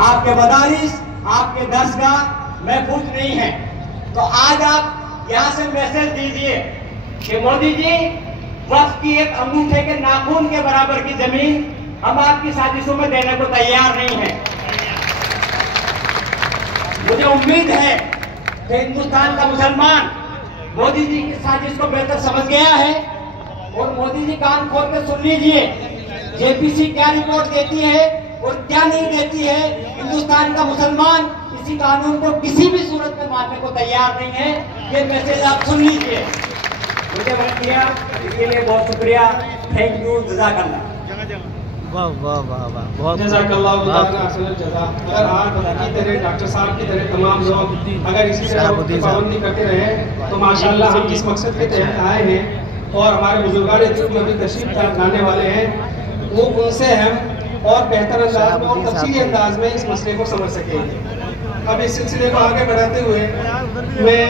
आपके मदारिस, आपके दरसगाह महफूज नहीं है। तो आज आप यहाँ से मैसेज दीजिए कि मोदी जी, वक्फ की एक अंगूठे के नाखून के बराबर की जमीन हम आपकी साजिशों में देने को तैयार नहीं है। मुझे उम्मीद है कि हिंदुस्तान का मुसलमान मोदी जी की साजिश को बेहतर समझ गया है। और मोदी जी कान खोल के सुन लीजिए, जेपीसी क्या रिपोर्ट देती है और क्या नहीं देती है। हिंदुस्तान का मुसलमान इसी कानून को किसी भी सूरत में मानने को तैयार नहीं है। ये मैसेज आप सुन लीजिए। मुझे वक्त दिया इसके लिए बहुत शुक्रिया। थैंक यू, जज़ाकल्लाह। वाह वाह वाह वाह, बहुत जज़ाकल्लाह। अगर आप तेरे डॉक्टर साहब की तरह तमाम लोग अगर इसी तरह पाबंदी करते रहे तो माशाल्लाह हम जिस मकसद के तहत आए हैं और हमारे बुजुर्गान जो अभी तशरीफ लाने वाले हैं वो उनसे हम और बेहतर अंदाज में और तफसीली अंदाज में इस मसले को समझ सकेंगे। अब इस सिलसिले को आगे बढ़ाते हुए मैं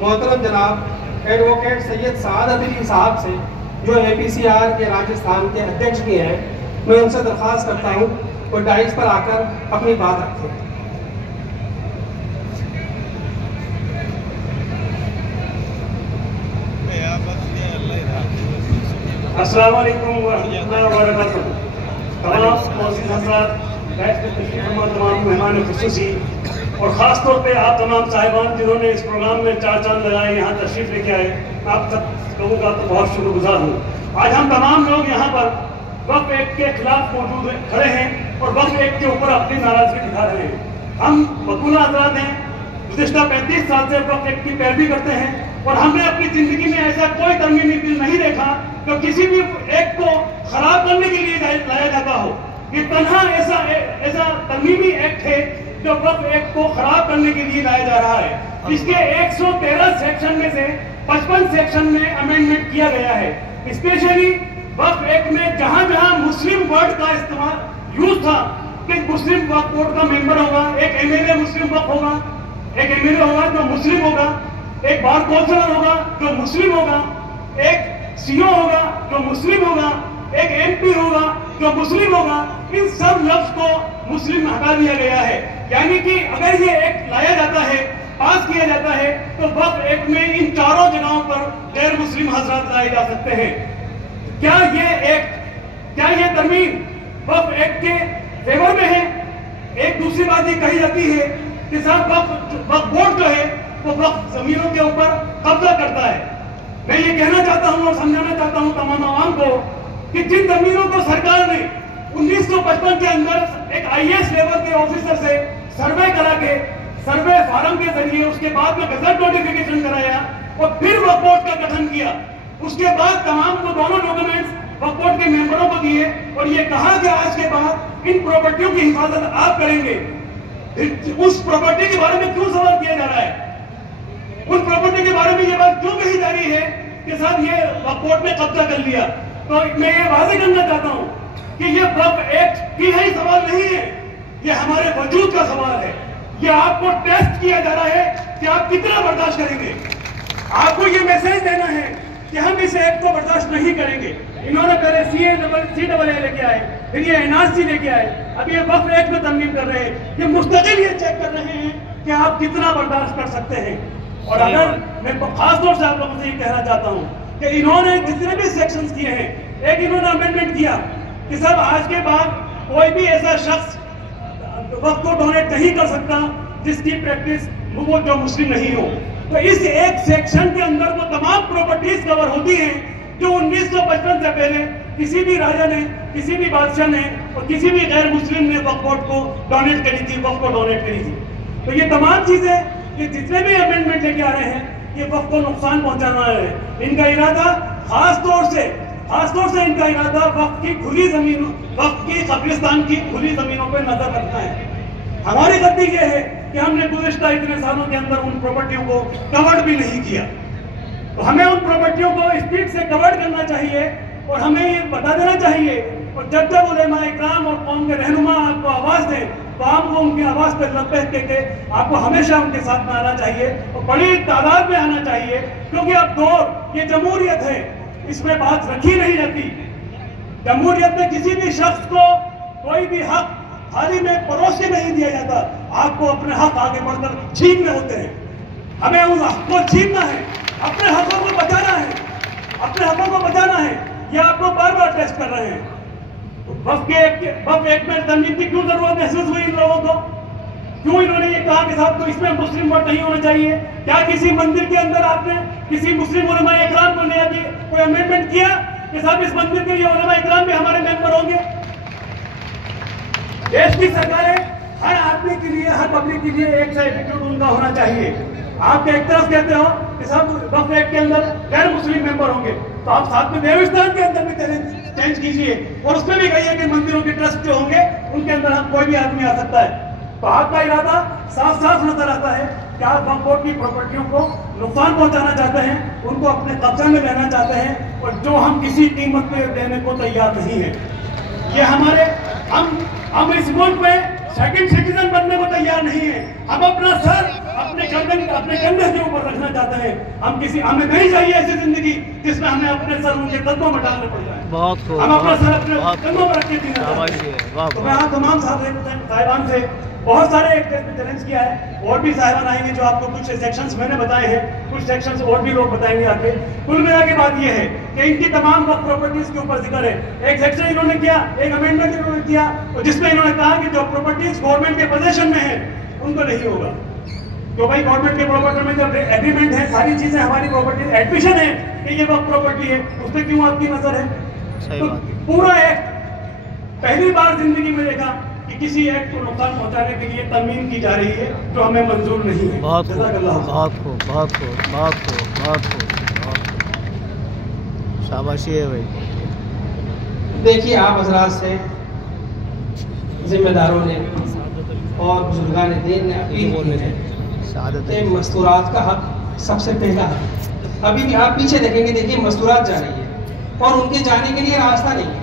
मोहतरम जनाब एडवोकेट सैयद सादत अली साहब से, जो APCR के राजस्थान के अध्यक्ष भी हैं, मैं उनसे दरख्वास्त करता हूँ वो डाइस पर आकर अपनी बात रखें। अस्सलाम वालेकुम व रहमतुल्लाहि व बरकातहू। तमाम मोअज़्ज़िज़ हज़रात, तमाम मेहमान ख़ुसूसी और ख़ास तौर पे आप तमाम साहिबान जिन्होंने इस प्रोग्राम में चार चांद लगाए, यहाँ तशरीफ़ लेके आए, आप सब लोगों का तो बहुत शुक्रगुज़ार हूँ। आज हम तमाम लोग यहाँ पर वक्फ एक्ट के खिलाफ मौजूद खड़े हैं और वक्फ एक्ट के ऊपर अपनी नाराज़गी दिखा रहे हैं। हम वकूला हज़रात हैं, गुज़िश्ता 35 साल से वक्फ एक्ट की पैरवी करते हैं और हमने अपनी ज़िंदगी में ऐसा कोई तरमीमी बिल नहीं देखा जो किसी भी एक्ट को ख़राब करने के लिए लाया जाता हो। ये तन्हा ऐसा तरमीमी एक्ट है जो वक्फ एक्ट को खराब करने के लिए लाया जा रहा है। इसके 113 सेक्शन में से 55 सेक्शन में अमेंडमेंट किया गया है। स्पेशली वक्फ एक्ट में जहां जहां मुस्लिम वर्ड का इस्तेमाल यूज था कि मुस्लिम वक्फ बोर्ड का मेंबर होगा, एक MLA मुस्लिम वक्फ होगा, एक MLA होगा जो मुस्लिम होगा, एक बार काउंसलर होगा जो मुस्लिम होगा, एक CO होगा जो मुस्लिम होगा, एक MP होगा जो मुस्लिम होगा। इन सब लफ्ज को मुस्लिम हटा दिया गया है। यानी कि अगर ये एक्ट लाया जाता है, पास किया जाता है, तो वक्फ एक्ट में इन चारों जगहों पर गैर मुस्लिम हजरात लाए जा सकते हैं। क्या ये तरमीम वक्फ एक्ट के फेवर में है? एक दूसरी बात ये कही जाती है कि साहब वक्फ बोर्ड जो है वो वक्फ जमीनों के ऊपर कब्जा करता है। मैं ये कहना चाहता हूँ और समझाना चाहता हूँ तमाम आवाम को कि जिन जमीनों को सरकार ने 1955 के अंदर एक IAS लेवल के ऑफिसर से सर्वे करा के, सर्वे फार्म के जरिए, उसके बाद में गजट नोटिफिकेशन कराया और फिर वक्फ बोर्ड का गठन किया, उसके बाद तमाम को दोनों डॉक्यूमेंट्स वक्फ बोर्ड के मेंबरों को दिए और ये कहा कि आज के बाद इन प्रॉपर्टियों की हिफाजत आप करेंगे। उस प्रॉपर्टी के बारे में क्यों सवाल किया जा रहा है? उन प्रॉपर्टी के बारे में ये बात क्यों कही जा रही है कि साहब ये वक्फ बोर्ड ने कब्जा कर लिया? तो मैं ये वाज़ेह करना चाहता हूँ कि ये वक्फ एक्ट की ही सवाल नहीं है, ये हमारे वजूद का सवाल है। ये आपको टेस्ट किया जा रहा है कि आप कितना बर्दाश्त करेंगे। आपको ये मैसेज देना है कि हम इस एक्ट को बर्दाश्त नहीं करेंगे। इन्होंने पहले CAA लेके आए, फिर ये NRC लेके आए, अब ये वक्फ एक्ट में तरमीम कर रहे हैं। ये मुस्तकिल ये चेक कर रहे हैं कि आप कितना बर्दाश्त कर सकते हैं। और अगर मैं खास तौर से आप लोगों से ये कहना चाहता हूँ कि इन्होंने जितने भी सेक्शंस किए हैं, एक इन्होंने अमेंडमेंट किया कि सब आज के बाद कोई भी ऐसा शख्स वक्फ को डोनेट नहीं कर सकता जिसकी प्रैक्टिस वो जो मुस्लिम नहीं हो। तो इस एक सेक्शन के अंदर वो तमाम प्रॉपर्टीज कवर होती हैं जो 1955 से पहले किसी भी राजा ने, किसी भी बादशाह ने और किसी भी गैर मुस्लिम ने वक्फ बोर्ड को डोनेट करी थी, वक्फ को डोनेट करी थी। तो ये तमाम चीजें, ये जितने भी अमेंडमेंट लेके आ रहे हैं, ये वक्फ को नुकसान पहुंचाना है। इनका इरादा खास तौर से इनका इरादा वक्फ की खुली जमीन, वक्फ की कब्रिस्तान की खुली जमीनों पर नजर रखना है। हमारी गलती ये है कि हमने गुज़िश्ता इतने सालों के अंदर उन प्रॉपर्टियों को कवर्ड भी नहीं किया। तो हमें उन प्रॉपर्टियों को स्पीड से कवर्ड करना चाहिए और हमें ये बता देना चाहिए। और जब जब उलेमा इकराम और कौम के रहनुमा आपको आवाज दें तो आपको उनकी आवाज पर लबैक कहके आपको हमेशा उनके साथ में आना चाहिए और बड़ी तादाद में आना चाहिए, क्योंकि अब दौर ये जमहूरियत है, इसमें बात रखी नहीं जाती। जमहूरियत में किसी भी शख्स को कोई भी हक थाली में परोस के नहीं दिया जाता, आपको अपने हक आगे बढ़कर छीनने होते हैं। हमें उस हक को छीनना है, अपने हकों को बचाना है, अपने हकों को बचाना है। ये आपको बार बार टेस्ट कर रहे हैं। वक्फ एक्ट में तरमीम की क्यों जरूरत महसूस हुई इन लोगों को? क्यों इन्होंने ये कहा कि साहब तो इसमें मुस्लिम वोट नहीं होना चाहिए? क्या किसी मंदिर के अंदर आपने किसी मुस्लिम उलमा इकराम को नया कोई अमेंडमेंट किया कि साहब इस मंदिर के ये उलमा इकराम भी हमारे मेंबर होंगे? देश की सरकारें हर आदमी के लिए, हर पब्लिक के लिए एक सा एटीट्यूड उनका होना चाहिए। आप एक तरफ कहते हो कि साहब वक्फ एक्ट के अंदर गैर मुस्लिम मेंबर होंगे, तो आप साथ में देवस्थान के अंदर भी चेंज कीजिए और उसमें भी कहिए कि मंदिरों के ट्रस्ट जो होंगे उनके अंदर हम कोई भी आदमी आ सकता है। तो आपका इरादा साफ साफ नजर आता है कि आप वक्फ बोर्ड की प्रॉपर्टियों को नुकसान पहुंचाना चाहते हैं, उनको अपने कब्जा में लेना चाहते हैं, और जो हम किसी कीमत पे देने को तैयार नहीं है। ये हमारे हम इस मुल्क में सेकंड सिटीजन बनने को तैयार नहीं है। हम अपना सर अपने कंधे के ऊपर रखना चाहते हैं। हमें नहीं चाहिए ऐसी जिंदगी जिसमें हमें अपने सर उनके कदमों में डालने पड़ जाए। हम अपना सर अपने कंधों पर रख के जीना चाहते हैं। तो मैं आप तमाम साहिबान से बहुत सारे चैलेंज किया है, और भी साहिबान आएंगे जो आपको कुछ सेक्शंस मैंने बताए हैं, कुछ सेक्शंस और भी लोग बताएंगे आगे। कुल मिला के बात यह है कि इनकी तमाम वक्फ प्रॉपर्टीज के ऊपर जिक्र है। एक सेक्शन इन्होंने किया, एक अमेंडमेंट इन्होंने किया, और जिसमें इन्होंने कहा कि जो प्रॉपर्टीज गवर्नमेंट के पोजीशन में है उनको नहीं होगा। तो भाई गवर्नमेंट के प्रॉपर्टी में जब एग्रीमेंट है, सारी चीजें हमारी प्रॉपर्टी एडमिशन है कि ये वक्फ प्रॉपर्टी है, उस पर क्यों आपकी नजर है? तो पूरा एक्ट पहली बार जिंदगी में देखा कि किसी एक्ट को नुकसान पहुंचाने के लिए तरमीम की जा रही है जो हमें मंजूर नहीं है। बहुत शाबाशी है भाई। देखिए, आप हजरात से जिम्मेदारों ने और बुजुर्गान दीन ने अपील की है, मस्तूरात का हक सबसे पहला है। अभी भी आप पीछे देखेंगे, देखिए मस्तूरात जा रही है और उनके जाने के लिए रास्ता नहीं है।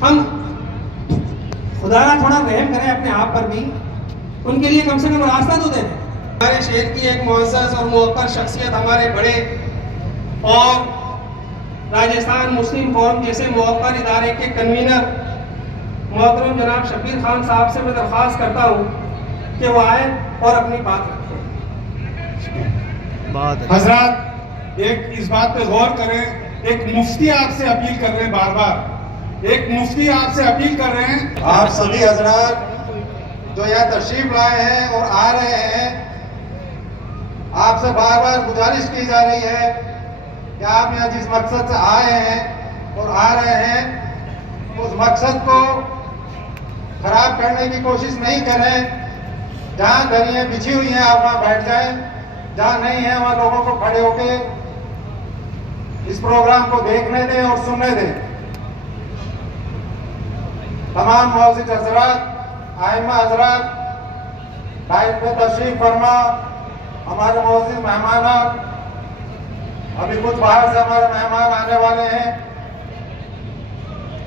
हम खुदा ना थोड़ा रहम करें अपने आप पर भी, उनके लिए कम से कम रास्ता तो दें। हमारे शहर की एक मुअज़्ज़ज़ और मुवक्कर शख्सियत, हमारे बड़े और राजस्थान मुस्लिम फोरम जैसे मुवक्कर इदारे के कन्वीनर मोहतरम जनाब शब्बीर खान साहब से मैं दरख्वास्त करता हूँ कि वो आए और अपनी बात रखें। हजरात, एक इस बात पे गौर करें, एक मुफ्ती आपसे अपील कर रहे हैं, बार बार एक मुफ्ती आपसे अपील कर रहे हैं। आप सभी हजरात जो यहाँ तशरीफ लाए हैं और आ रहे हैं, आपसे बार बार गुजारिश की जा रही है कि आप यहाँ जिस मकसद से आए हैं और आ रहे हैं, उस मकसद को खराब करने की कोशिश नहीं करें। जहाँ दरियाँ बिछी हुई हैं आप वहाँ बैठ जाएं, जहाँ नहीं है वहाँ लोगों को खड़े होके इस प्रोग्राम को देखने दें और सुनने दें। तमाम मौजूद हजरात, आइमा हजरात, लाइन पे तशरीफ फरमा, हमारे मौजूद मेहमान, अभी कुछ बाहर से हमारे मेहमान आने वाले हैं,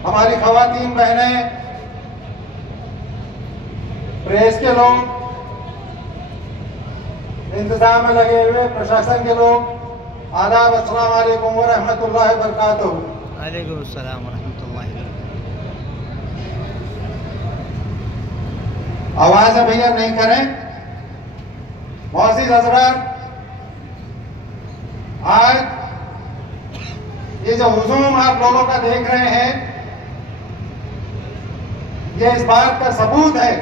हमारी खवातीन बहनें, प्रेस के लोग, इंतजाम में लगे हुए प्रशासन के लोग, आदाब, अस्सलाम वालेकुम व रहमतुल्लाहि व बरकातुहू। वालेकुम अस्सलाम व रहमतुल्लाहि व बरकातुहू। आवाज भैया नहीं करें। मौजूद हजरात, आज ये जो हुजूम आप लोगों का देख रहे हैं, ये इस बात का सबूत है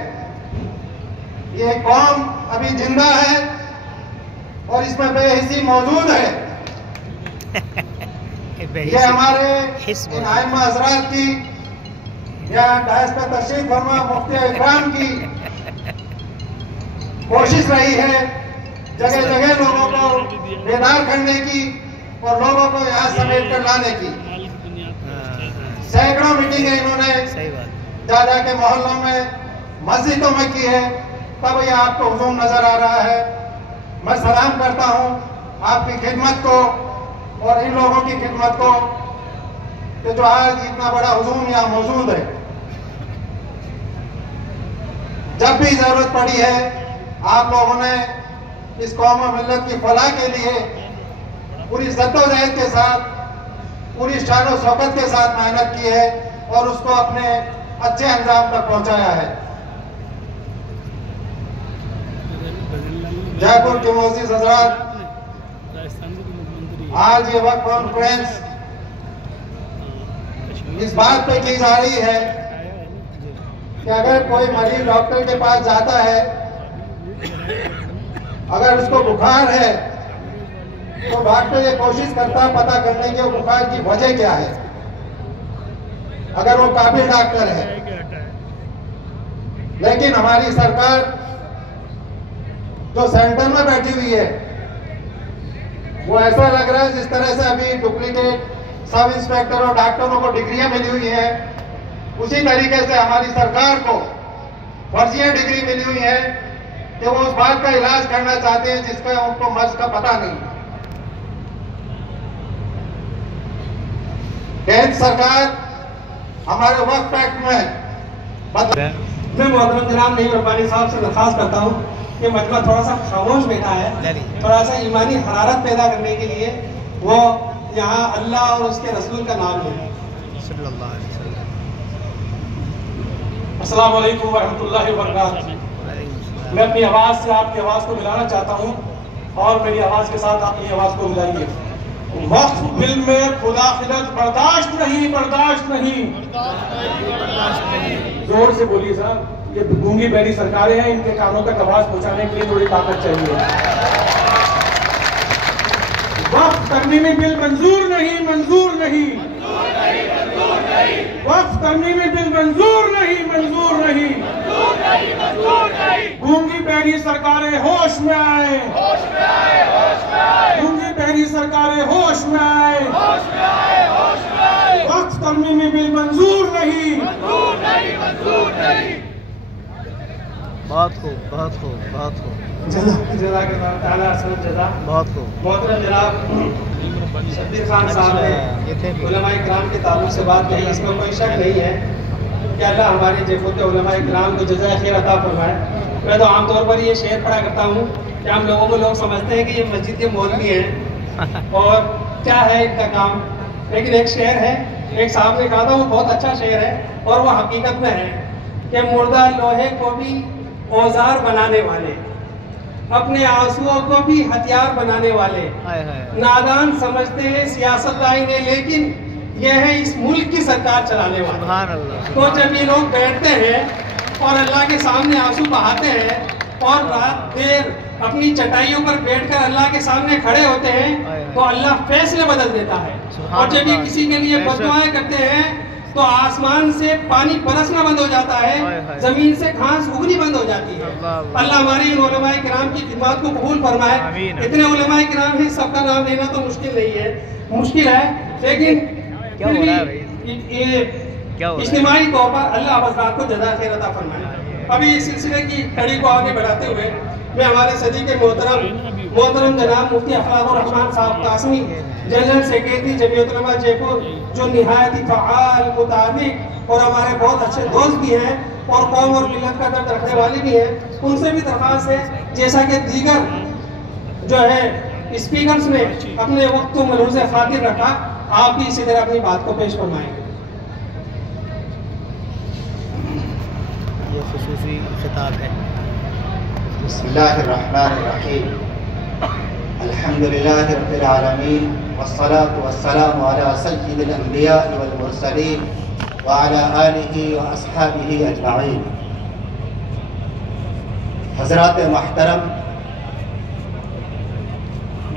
ये कौम अभी जिंदा है और इसमें बेहिसी मौजूद है। ये हमारे इन आइमा हजरात की, यहाँ डायस पर तशरीफ फरमा मुफ्ती इकराम की कोशिश रही है जगह जगह लोगों को बेदार करने की और लोगों को यहाँ समेट कर लाने की। सैकड़ों मीटिंगें इन्होंने जा के मोहल्लों में, मस्जिदों में की है, तब ये आपको हुजूम नजर आ रहा है। मैं सलाम करता हूँ आपकी खिदमत को और इन लोगों की खिदमत को कि जो आज इतना बड़ा हुजूम यहाँ मौजूद है। जब भी जरूरत पड़ी है आप लोगों ने इस कौम और मिल्लत की फलाह के लिए पूरी जद्दोजहद के साथ, पूरी शान और शौकत के साथ मेहनत की है और उसको अपने अच्छे अंजाम तक पहुंचाया है। जयपुर के मोअज़्ज़िज़ हज़रात, आज ये वक्फ कॉन्फ्रेंस इस बात पे की जा रही है कि अगर कोई मरीज डॉक्टर के पास जाता है, अगर उसको बुखार है तो डॉक्टर ये कोशिश करता है पता करने की बुखार की वजह क्या है, अगर वो काबिल डॉक्टर है। लेकिन हमारी सरकार जो सेंटर में बैठी हुई है, वो ऐसा लग रहा है जिस तरह से अभी डुप्लीकेट सब इंस्पेक्टर और डॉक्टरों को डिग्रियां मिली हुई है, उसी तरीके से हमारी सरकार को फर्जिया डिग्री मिली हुई है कि वो उस बात का इलाज करना चाहते हैं जिसका उनको मर्ज का पता नहीं। केंद्र सरकार हमारे वक्फ एक्ट में मैं मोहतरम जनाब नईम रब्बानी साहब से दरखास्त करता हूँ कि मजमा थोड़ा सा खामोश बैठा है, थोड़ा सा ईमानी हरारत पैदा करने के लिए वो यहाँ अल्लाह और उसके रसूल का नाम ले। अस्सलाम वालेकुम वरहमतुल्लाहि वबरकातुहू। मैं अपनी आवाज़ से आपकी आवाज़ को मिलाना चाहता हूँ और मेरी आवाज़ के साथ अपनी आवाज़ को मिलाइए। वक्फ बिल में खुदाखिलत बर्दाश्त नहीं, बर्दाश्त नहीं। जोर से बोलिए साहब, ये गूंगी बहरी सरकारें हैं, इनके कानों तक आवाज पहुंचाने के लिए थोड़ी ताकत चाहिए। वक्फ तरमीमी बिल मंजूर नहीं, मंजूर नहीं। वक्फ तरमीमी बिल मंजूर नहीं, मंजूर नहीं। गूंगी बहरी सरकारें होश में आए, गूंगी बहरी सरकारें होश में आए। वक्फ तरमीमी बिल मंजूर नहीं, बहुत खूब, बहुत खूब, बहुत खूब, बहुत खूब। मोहतरम जनाब शब्बीर खान साहब ने उलमाए किराम के ताल्लुक से बात कही, इसमें कोई शक नहीं है कि अल्लाह हमारे जयपुर के उलमाए किराम को जज़ाए खैर अता फरमाए। मैं तो आमतौर पर ये शेर पढ़ा करता हूँ कि हम लोगों को लोग समझते हैं कि ये मस्जिद के मौलवी हैं और क्या है इनका काम, लेकिन एक शेर है, एक साहब ने कहा था, वो बहुत अच्छा शेर है और वो हकीकत में है कि मुर्दा लोहे को भी औजार बनाने वाले, अपने आंसुओं को भी हथियार बनाने वाले नादान समझते हैं सियासतदान ने, लेकिन यह है इस मुल्क की सरकार चलाने वाले। तो जब ये लोग बैठते हैं और अल्लाह के सामने आंसू बहाते हैं और रात देर अपनी चटाइयों पर बैठकर अल्लाह के सामने खड़े होते हैं तो अल्लाह फैसले बदल देता है। और जब ये किसी के लिए बददुआएं करते हैं तो आसमान से पानी बरसना बंद हो जाता है, जमीन से घास उगनी बंद हो जाती है। अल्लाह हमारे इन उलमाए किराम की खिदमत को कबूल फरमाए। इतने उलमाए किराम हैं, सबका नाम लेना तो मुश्किल नहीं है, मुश्किल है, लेकिन फिर भी इज्तिमाई तौर पर अल्लाह हज़रात को जज़ा खैर अता फरमाए। अभी इस सिलसिले की कड़ी को आगे बढ़ाते हुए मैं हमारे सदी के मोहतरम जनाब मुफ्ती अखलाकुर रहमान साहब कासमी, जनरल सेक्रेटरी जमीयत उलमा जयपुर, जो निहायत ही फ़आल, मुताबिक और हमारे बहुत अच्छे दोस्त भी हैं और कौम और मिलत का दर्द रखने वाले भी हैं, उनसे भी दरख्वास्त है जैसा कि दीगर जो है स्पीकर्स ने अपने वक्त को मलूज़ खातिर रखा, आप भी इसी तरह अपनी बात को पेश फरमाएंगे। ये खुसूसी खिताब है। बिस्मिल्लाहिर्रहमानिर्रहीम, अल्हम्दुलिल्लाहि रब्बिल आलमीन, वस्सलातु वस्सलामु अला सय्यिदिल अंबिया वल मुरसलीन व अला आलिहि व अस्हाबिहि अजमाइन। हज़रात महतरम,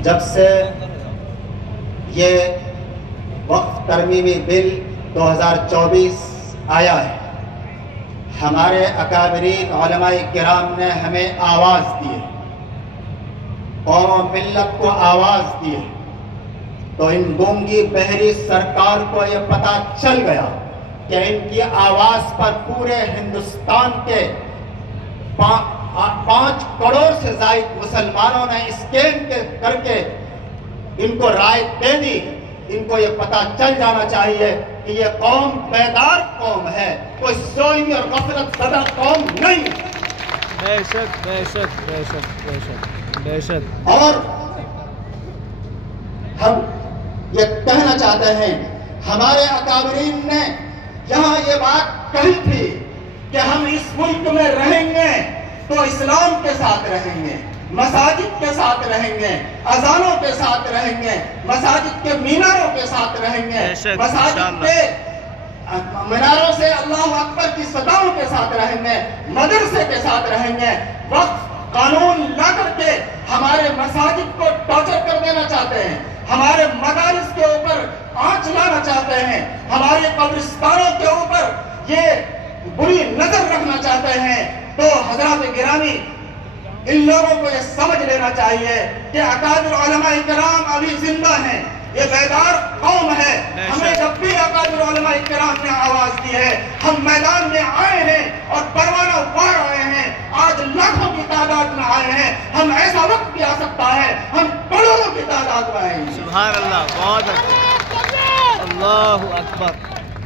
जब से ये वक्फ तरमीमी बिल 2024 आया है, हमारे अकाबरीन उलमाए किराम ने हमें आवाज़ दी है, कौम मिल्लत को आवाज़ दी है, तो इन गूंगी बहरी सरकार को ये पता चल गया कि इनकी आवाज़ पर पूरे हिंदुस्तान के 5 करोड़ से ज़ायद मुसलमानों ने स्कैन करके इनको राय दे दी। इनको ये पता चल जाना चाहिए कि ये कौम बेदार कौम है, कोई सोई और गफलत ज़दा कौम नहीं। बेशक, बेशक, बेशक, बेशक, बेशक। और हम ये कहना चाहते हैं, हमारे अकाबरीन ने यहाँ ये बात कही थी कि हम इस मुल्क में रहेंगे तो इस्लाम के साथ रहेंगे, मसाजिद के साथ रहेंगे, अजानों के साथ रहेंगे, मसाजिद के मीनारों के साथ रहेंगे, मसाजिद के मीनारों से अल्लाह अकबर की सदाओं के साथ रहेंगे, मदरसे के साथ रहेंगे। वक्फ कानून ला करके हमारे मसाजिद को टॉर्चर कर देना चाहते हैं, हमारे मदारिस के ऊपर आंच लाना चाहते हैं, हमारे कब्रिस्तानों के ऊपर ये बुरी नजर रखना चाहते हैं। तो हजरात गिरामी, इन लोगों को ये समझ लेना चाहिए कि अकाबिर उलमा इकराम अभी जिंदा हैं, ये बेदार कौम है। हमें जब भी अकाबिर उलमा इकराम ने आवाज दी है, हम मैदान में आए हैं और परवाना वार आए हैं। आज लाखों की तादाद में आए हैं, हम ऐसा वक्त भी आ सकता है हम करोड़ों की तादाद में आएंगे। सुभान अल्लाह, बहुत अच्छा, अल्लाहु अकबर,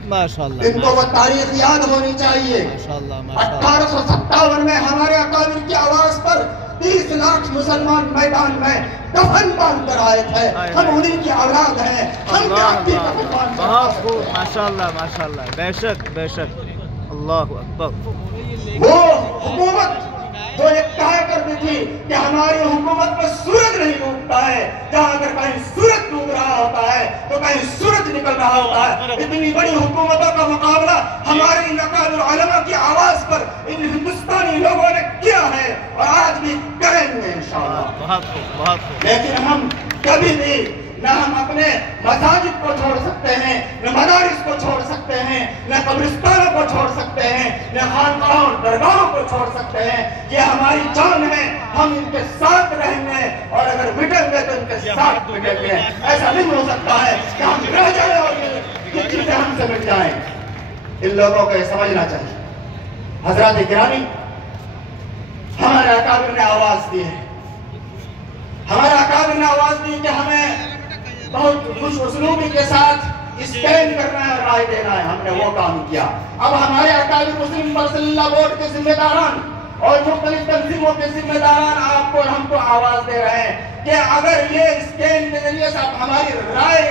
माशाअल्लाह। इनको वो तारीख याद होनी चाहिए। 1857 में हमारे अकाबिर की आवाज पर 30 लाख मुसलमान मैदान में दफन बांध कर आए थे। हम उन्हीं की औलाद हैं, हम बहुत खूब, माशाअल्लाह माशाअल्लाह, बेशक बेशक, अल्लाहु अकबर। वो हुकूमत जो एक कहा करती थी कि हमारी हुकूमत में सूरज नहीं डूबता है, जहां अगर कहीं सूरज डूब रहा होता है तो कहीं सूरज निकल रहा होता है। इतनी बड़ी हुकूमतों का मुकाबला हमारे इन अकाबिर उलमा की आवाज पर इन हिंदुस्तानी लोगों ने किया है और आज भी करेंगे इंशाअल्लाह। बहुत खूब, बहुत खूब। लेकिन हम कभी भी न हम अपने मसाजिद को छोड़ सकते हैं, न मदारिस को छोड़ सकते हैं, न कब्रिस्तानों को छोड़ सकते हैं, न खानकाहों दरगाहों को छोड़ सकते हैं। ये हमारी जान है, हम इनके साथ रहेंगे और अगर मिटेंगे तो इनके साथ मिटेंगे। ऐसा नहीं हो सकता है कि हम रह जाए और ये चीजें हमसे मिट जाएं। इन लोगों को ये समझना चाहिए। हजरात गिरामी, हमारे अकाबिर ने आवाज दी है, हमारे अकाबिर ने आवाज दी कि हमें बहुत खुश उसलूबी के साथ स्टैंड करना है, राय देना है। हमने वो काम किया। अब हमारे अकाबिर मुस्लिम पर्सनल बोर्ड के जिम्मेदारान और मुख्तलिफ तंजीमों के जिम्मेदारान आपको और हमको आवाज दे रहे हैं कि अगर ये स्टैंड के जरिए से हमारी राय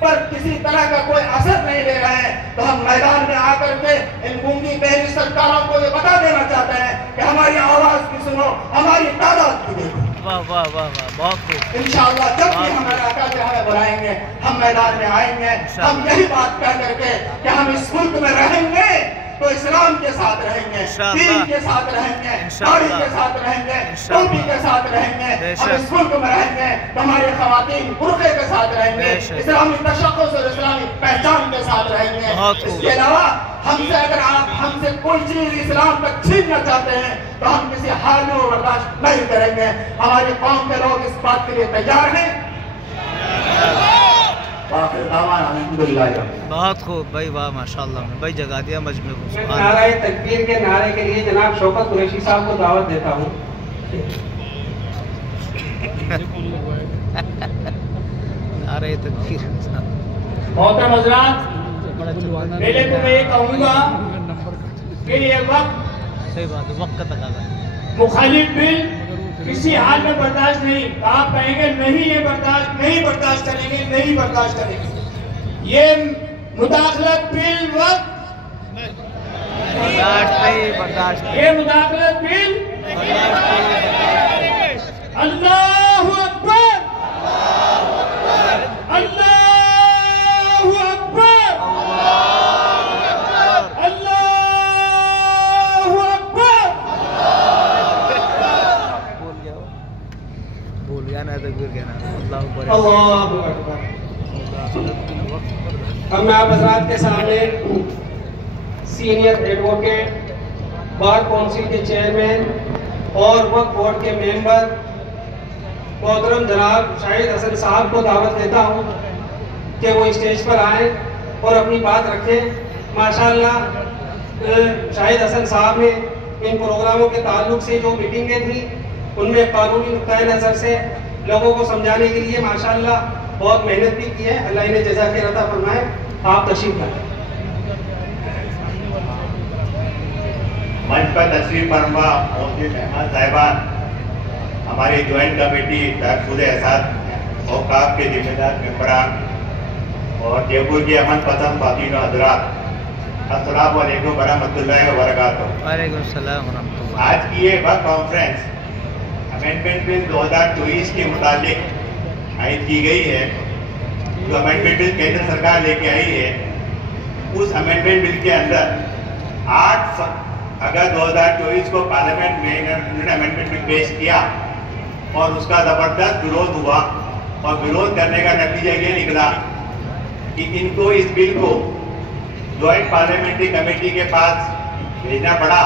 पर किसी तरह का कोई असर नहीं ले रहे हैं तो हम मैदान में आकर के इन गूंगी बहरी सरकारों को ये बता देना चाहते हैं कि हमारी आवाज भी सुनो, हमारी तादाद भी देखो। वाह वाह वाह वाह, बहुत खूब। इंशाअल्लाह जब भी हमारे अकाबिर हमें बुलाएंगे हम मैदान में आएंगे। हम यही बात कह करके कि हम इस मुल्क में रहेंगे तो इस्लाम के साथ रहेंगे, दीन के साथ रहेंगे, दाढ़ी के साथ रहेंगे, टोपी के साथ रहेंगे। हम इस मुल्क में रहेंगे तो हमारी खवातीन बुर्के के साथ रहेंगे, इस्लामी तशक्कुस और इस्लामी पहचान के साथ रहेंगे। इसके अलावा हमसे अगर आप हमसे कोई चीज इस्लाम का छीनना चाहते हैं तो हम किसी हाल में वो बर्दाश्त नहीं करेंगे। हमारी कौम के लोग इस बात के लिए तैयार हैं। बहुत खूब भाई, वाह माशाअल्लाह, भाई जगा दिया मजमे को। नारे तकबीर के नारे के लिए जनाब शौकत कुरैशी साहब को दावत देता हूँ। नारे तकबीर। मोहतरम हज़रात, पहले तो मैं ये कहूँगा कि ये वक्त, सही बात है, वक्त का तकाज़ा, मुखालिफ बिल किसी हाल में बर्दाश्त नहीं। आप कहेंगे नहीं, ये नहीं बर्दाश्त करेंगे, नहीं बर्दाश्त करेंगे। ये मुदाखलत बिल वक्त बर्दाश्त नहीं, ये मुदाखलत बिल अल्लाहु अकबर, अल्लाहु अकबर, अल्लाहु अकबर। भूल गया ना तकबीर कहना, अल्लाहु अकबर। अब मैं आप हज़रात के सामने सीनियर एडवोकेट, बार काउंसिल के चेयरमैन और वक्फ बोर्ड के मेंबर मोहतरम जनाब शाहिद हसन साहब को दावत देता हूँ कि वो स्टेज पर आए और अपनी बात रखें। माशाअल्लाह शाहिद हसन साहब ने इन प्रोग्रामों के ताल्लुक से जो मीटिंगें थी उनमें कानूनी नुक्ता नज़र से लोगों को समझाने के लिए माशाअल्लाह बहुत मेहनत भी की है। अल्लाह इन्हें जज़ा खैर अता फरमाए। आप तशरीफ लाएं। मंच पर तशरीफ फरमा मौजूद मेहमान साहिबान, हमारी ज्वाइंट कमेटी तहफ़्फ़ुज़ एहसास औक़ाफ़ के जिम्मेदार मेंबरान और जयपुर के अमन पसंद ख़वातीन हज़रात, अस्सलाम वालेकुम वरहमतुल्लाहि वबरकातुहू। वालेकुम सलाम वरहमतुल्लाह। आज की ये वक्त कॉन्फ्रेंस अमेंडमेंट बिल 2024 के मुताबिक आयद की गई है। जो अमेंडमेंट बिल केंद्र सरकार लेके आई है, उस अमेंडमेंट बिल के अंदर 8 अगस्त 2024 को पार्लियामेंट में इन्होंने अमेंडमेंट बिल पेश किया और उसका जबरदस्त विरोध हुआ और विरोध करने का नतीजा ये निकला कि इनको इस बिल को ज्वाइंट पार्लियामेंट्री कमेटी के पास भेजना पड़ा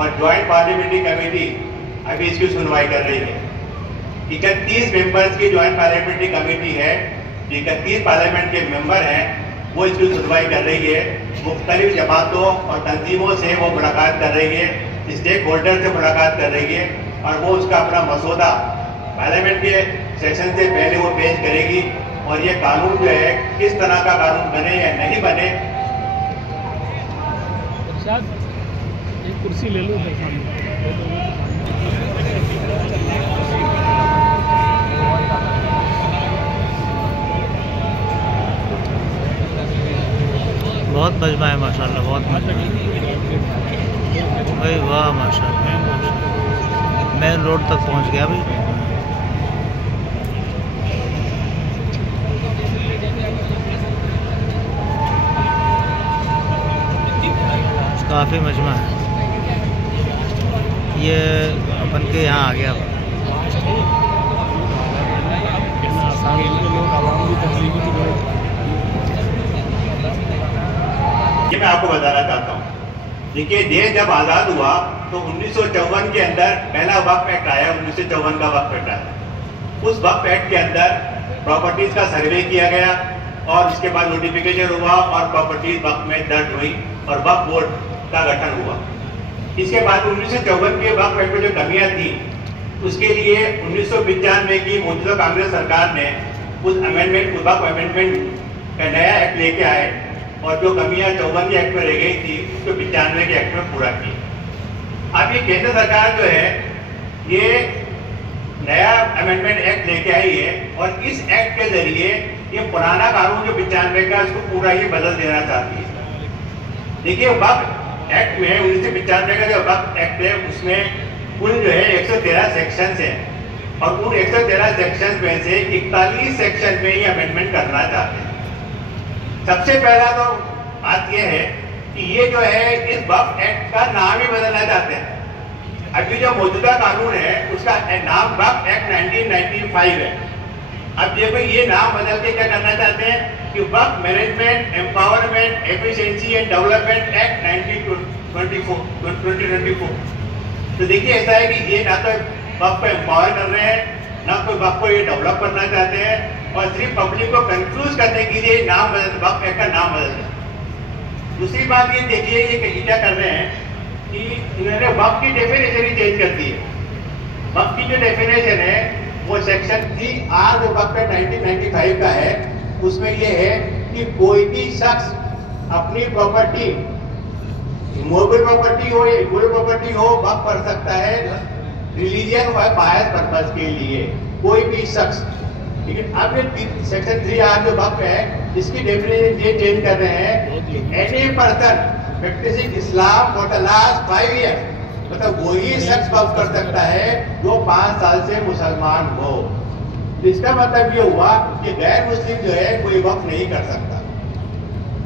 और ज्वाइंट पार्लियामेंट्री कमेटी अभी इसकी सुनवाई कर रही है। 31 मेंबर्स की ज्वाइंट पार्लियामेंट्री कमेटी है, 31 पार्लियामेंट के मेंबर हैं, वो इसकी सुनवाई कर रही है। मुख्तलिफ जमातों और तंजीमों से वो मुलाकात कर रही है, स्टेक होल्डर से मुलाकात कर रही है और वो उसका अपना मसौदा पार्लियामेंट के सेशन से पहले वो पेश करेगी और ये कानून जो है किस तरह का कानून बने या नहीं बने। एक कुर्सी ले लो बहुत मजमा है माशाल्लाह, बहुत मजमा भाई, वाह माशाल्लाह। मेन रोड तक पहुंच गया भाई। काफ़ी मजमा है ये, अपन के यहाँ आ गया। ये मैं आपको बताना चाहता हूँ। देखिए, देश जब आज़ाद हुआ तो 1954 के अंदर पहला वक्फ एक्ट आया, 1954 का वक्फ एक्ट आया। उस वक्फ एक्ट के अंदर प्रॉपर्टीज का सर्वे किया गया और इसके बाद नोटिफिकेशन हुआ और प्रॉपर्टीज वक्फ में दर्ज हुई और वक्फ बोर्ड का गठन हुआ। इसके बाद 1954 के वक्फ एक्ट में जो कमियां थी, उसके लिए 1995 की मौजूदा कांग्रेस सरकार ने उस अमेंडमेंट, वक्फ अमेंडमेंट का नया एक्ट लेके आए और जो कमियां 54 के एक्ट में रह गई थी उसको 95 के एक्ट में पूरा की। अब ये केंद्र सरकार जो है ये नया अमेंडमेंट एक्ट लेके आई है और इस एक्ट के जरिए ये पुराना कानून जो 95 का, उसको पूरा ही बदल देना चाहती है। देखिए, वक्फ एक्ट में 1995 का जो वक्फ एक्ट है उसमें कुल जो है 113 सेक्शंस हैं और उन 113 सेक्शंस में से 41 सेक्शन में ये अमेंडमेंट करना चाहते हैं। सबसे पहला तो बात यह है कि ये जो है इस वक्फ एक्ट का नाम ही बदलना चाहते हैं। अभी जो मौजूदा कानून है उसका नाम वक्फ एक्ट 1995 है। अब देखो, ये नाम बदल के क्या करना चाहते हैं कि Waqf management, empowerment, efficiency and development act 2024। तो देखिए, ऐसा है कि ये ना तो वक्फ को एम्पावर कर रहे हैं, ना कोई वक्फ को ये डेवलप करना चाहते हैं और सिर्फ पब्लिक को कंफ्यूज करने के लिए नाम बदल, वक्फ एक्ट का नाम बदल रहे हैं। दूसरी बात ये देखिए, ये क्या कर रहे हैं कि इन्होंने वक्फ की डेफिनेशन ही चेंज कर दी है। वक्फ की जो डेफिनेशन है वो सेक्शन 3R जो वक्फ एक्ट 1995 का है, उसमें ये है कि कोई भी शख्स अपनी प्रॉपर्टी, मूवेबल प्रॉपर्टी हो या इमूवेबल प्रॉपर्टी हो, वक्फ कर सकता है रिलीजियन और बायस पर्पस के लिए, कोई भी शख्स। लेकिन अब ये सेक्शन 3R जो वक्फ है, इसकी डेफिनेशन ये चेंज कर रहे हैं कि any person practising Islam for the last 5 year, मतलब वही शख्स वक्फ कर सकता है जो 5 साल से मुसलमान हो। तो इसका मतलब ये हुआ कि गैर मुस्लिम जो है कोई वक्फ नहीं कर सकता।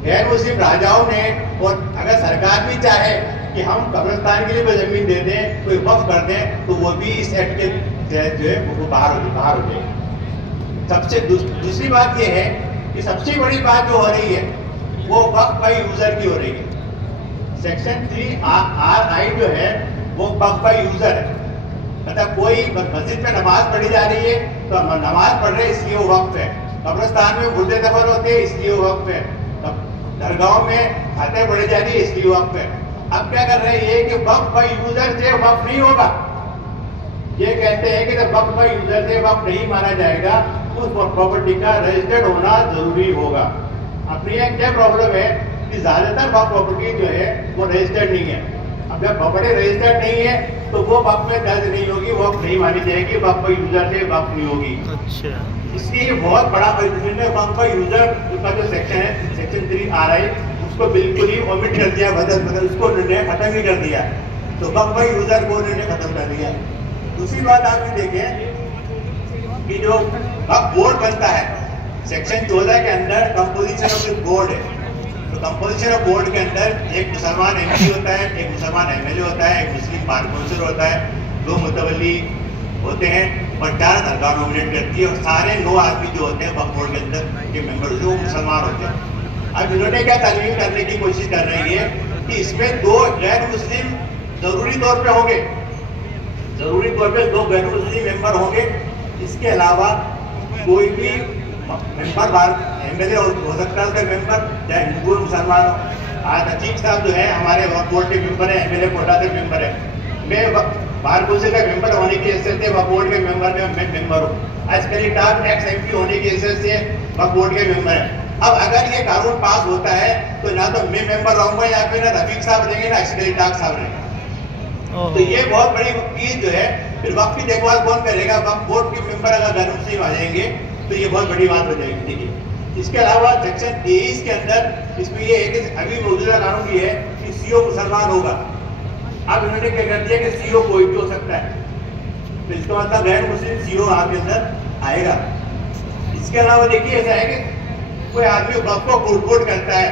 गैर मुस्लिम राजाओं ने, और अगर सरकार भी चाहे कि हम कब्रिस्तान के लिए कोई जमीन दे दें, कोई वक्फ कर दें, तो वो भी इस एक्ट के तहत जो है वो बाहर हो जाए। सबसे दूसरी बात ये है कि सबसे बड़ी बात जो हो रही है वो वक्फ बाय यूजर की हो रही है। सेक्शन 3RI जो है वो वक्फ बाय यूजर है, मतलब कोई मस्जिद में नमाज पढ़ी जा रही है तो नमाज पढ़ रहे इसलिए वो वक्फ है, कब्रिस्तान में मुर्दे दफन होते हैं इसलिए वो वक्फ है, दरगाहों में खाते पढ़ी जा रही है इसलिए वक्फ है। अब क्या कर रहे हैं कि वक्फ बाय यूजर से वक्फ नहीं होगा। ये कहते हैं कि जब वक्फ बाय यूजर से वक्फ नहीं माना जाएगा, उस प्रॉपर्टी का रजिस्टर्ड होना जरूरी होगा। अपनी एक क्या प्रॉब्लम है कि ज्यादातर वक्फ प्रॉपर्टी जो है वो रजिस्टर्ड नहीं है। अब जब प्रॉपर्टी रजिस्टर्ड नहीं है तो वो वक्फ में दर्ज नहीं होगी, वक्फ नहीं मानी जाएगी, वक्फ बाय यूजर से वक्फ नहीं होगी। अच्छा, इसलिए बहुत बड़ा वक्फ बाय यूजर का जो सेक्शन है, सेक्शन 3RI, उसको बिल्कुल ही ओमिट कर दिया, बदल उसको उन्होंने खत्म ही कर दिया। तो वक्फ यूजर को उन्होंने खत्म कर दिया। दूसरी बात आप भी देखें कि जो वक्फ बोर्ड बनता है सेक्शन 14 के अंदर कंपोजिशन ऑफ बोर्ड है। तो कंपोजिशन ऑफ बोर्ड के अंदर एक मुसलमान एमपी होता है, एक मुसलमान एमएलए होता है, एक मुस्लिम बार काउंसिलर होता है, 2 मुतवल्ली होते हैं और 4 दरगाह नॉमिनेट करती है और सारे 9 आदमी जो होते हैं वक्फ बोर्ड के अंदर के मेंबर जो मुसलमान होते हैं। अब इन्होंने क्या तालीम करने की कोशिश कर रही है कि इसमें 2 गैर मुस्लिम जरूरी तौर पे होंगे, जरूरी तौर पे 2 गैर मुस्लिम मेंबर होंगे। इसके अलावा कोई भी मेंबर बार एमएलए हो सकता है, उसका मेंबर चाहे हिंदू मुसलमान हो। आज अजीब साहब जो है हमारे वक्फ बोर्ड के मेंबर है, एमएलए कोटा से मेंबर है। मैं बार काउंसिल का मेंबर होने की हैसियत से वक्फ बोर्ड के मेंबर में मैं मेंबर हूँ। आज कलीटाप एक्स एमपी होने की हैसियत से वक्फ बोर्ड के मेंबर है। अब अगर ये कानून पास होता है तो ना तो मैं मेंबर रहूंगा या फिर ना रफीक साहब रहेंगे ना कलीटाप साहब रहेंगे। तो ये बहुत बड़ी चीज जो है, फिर वक्फ की देखभाल कौन करेगा? वक्फ बोर्ड के मेंबर अगर गैर मुस्लिम आ जाएंगे तो ये बहुत बड़ी बात हो जाएगी। ठीक है, इसके अलावा सेक्शन 23 के अंदर इसमें ये है कि अभी मौजूदा कानून ये है कि सीओ मुसलमान होगा। अब इन्होंने क्या कर दिया कि सीओ कोई भी हो सकता है, तो इसका मतलब गैर मुस्लिम सीओ आपके अंदर आएगा। इसके अलावा देखिए ऐसा है कि कोई आदमी वक्फ को फूट करता है,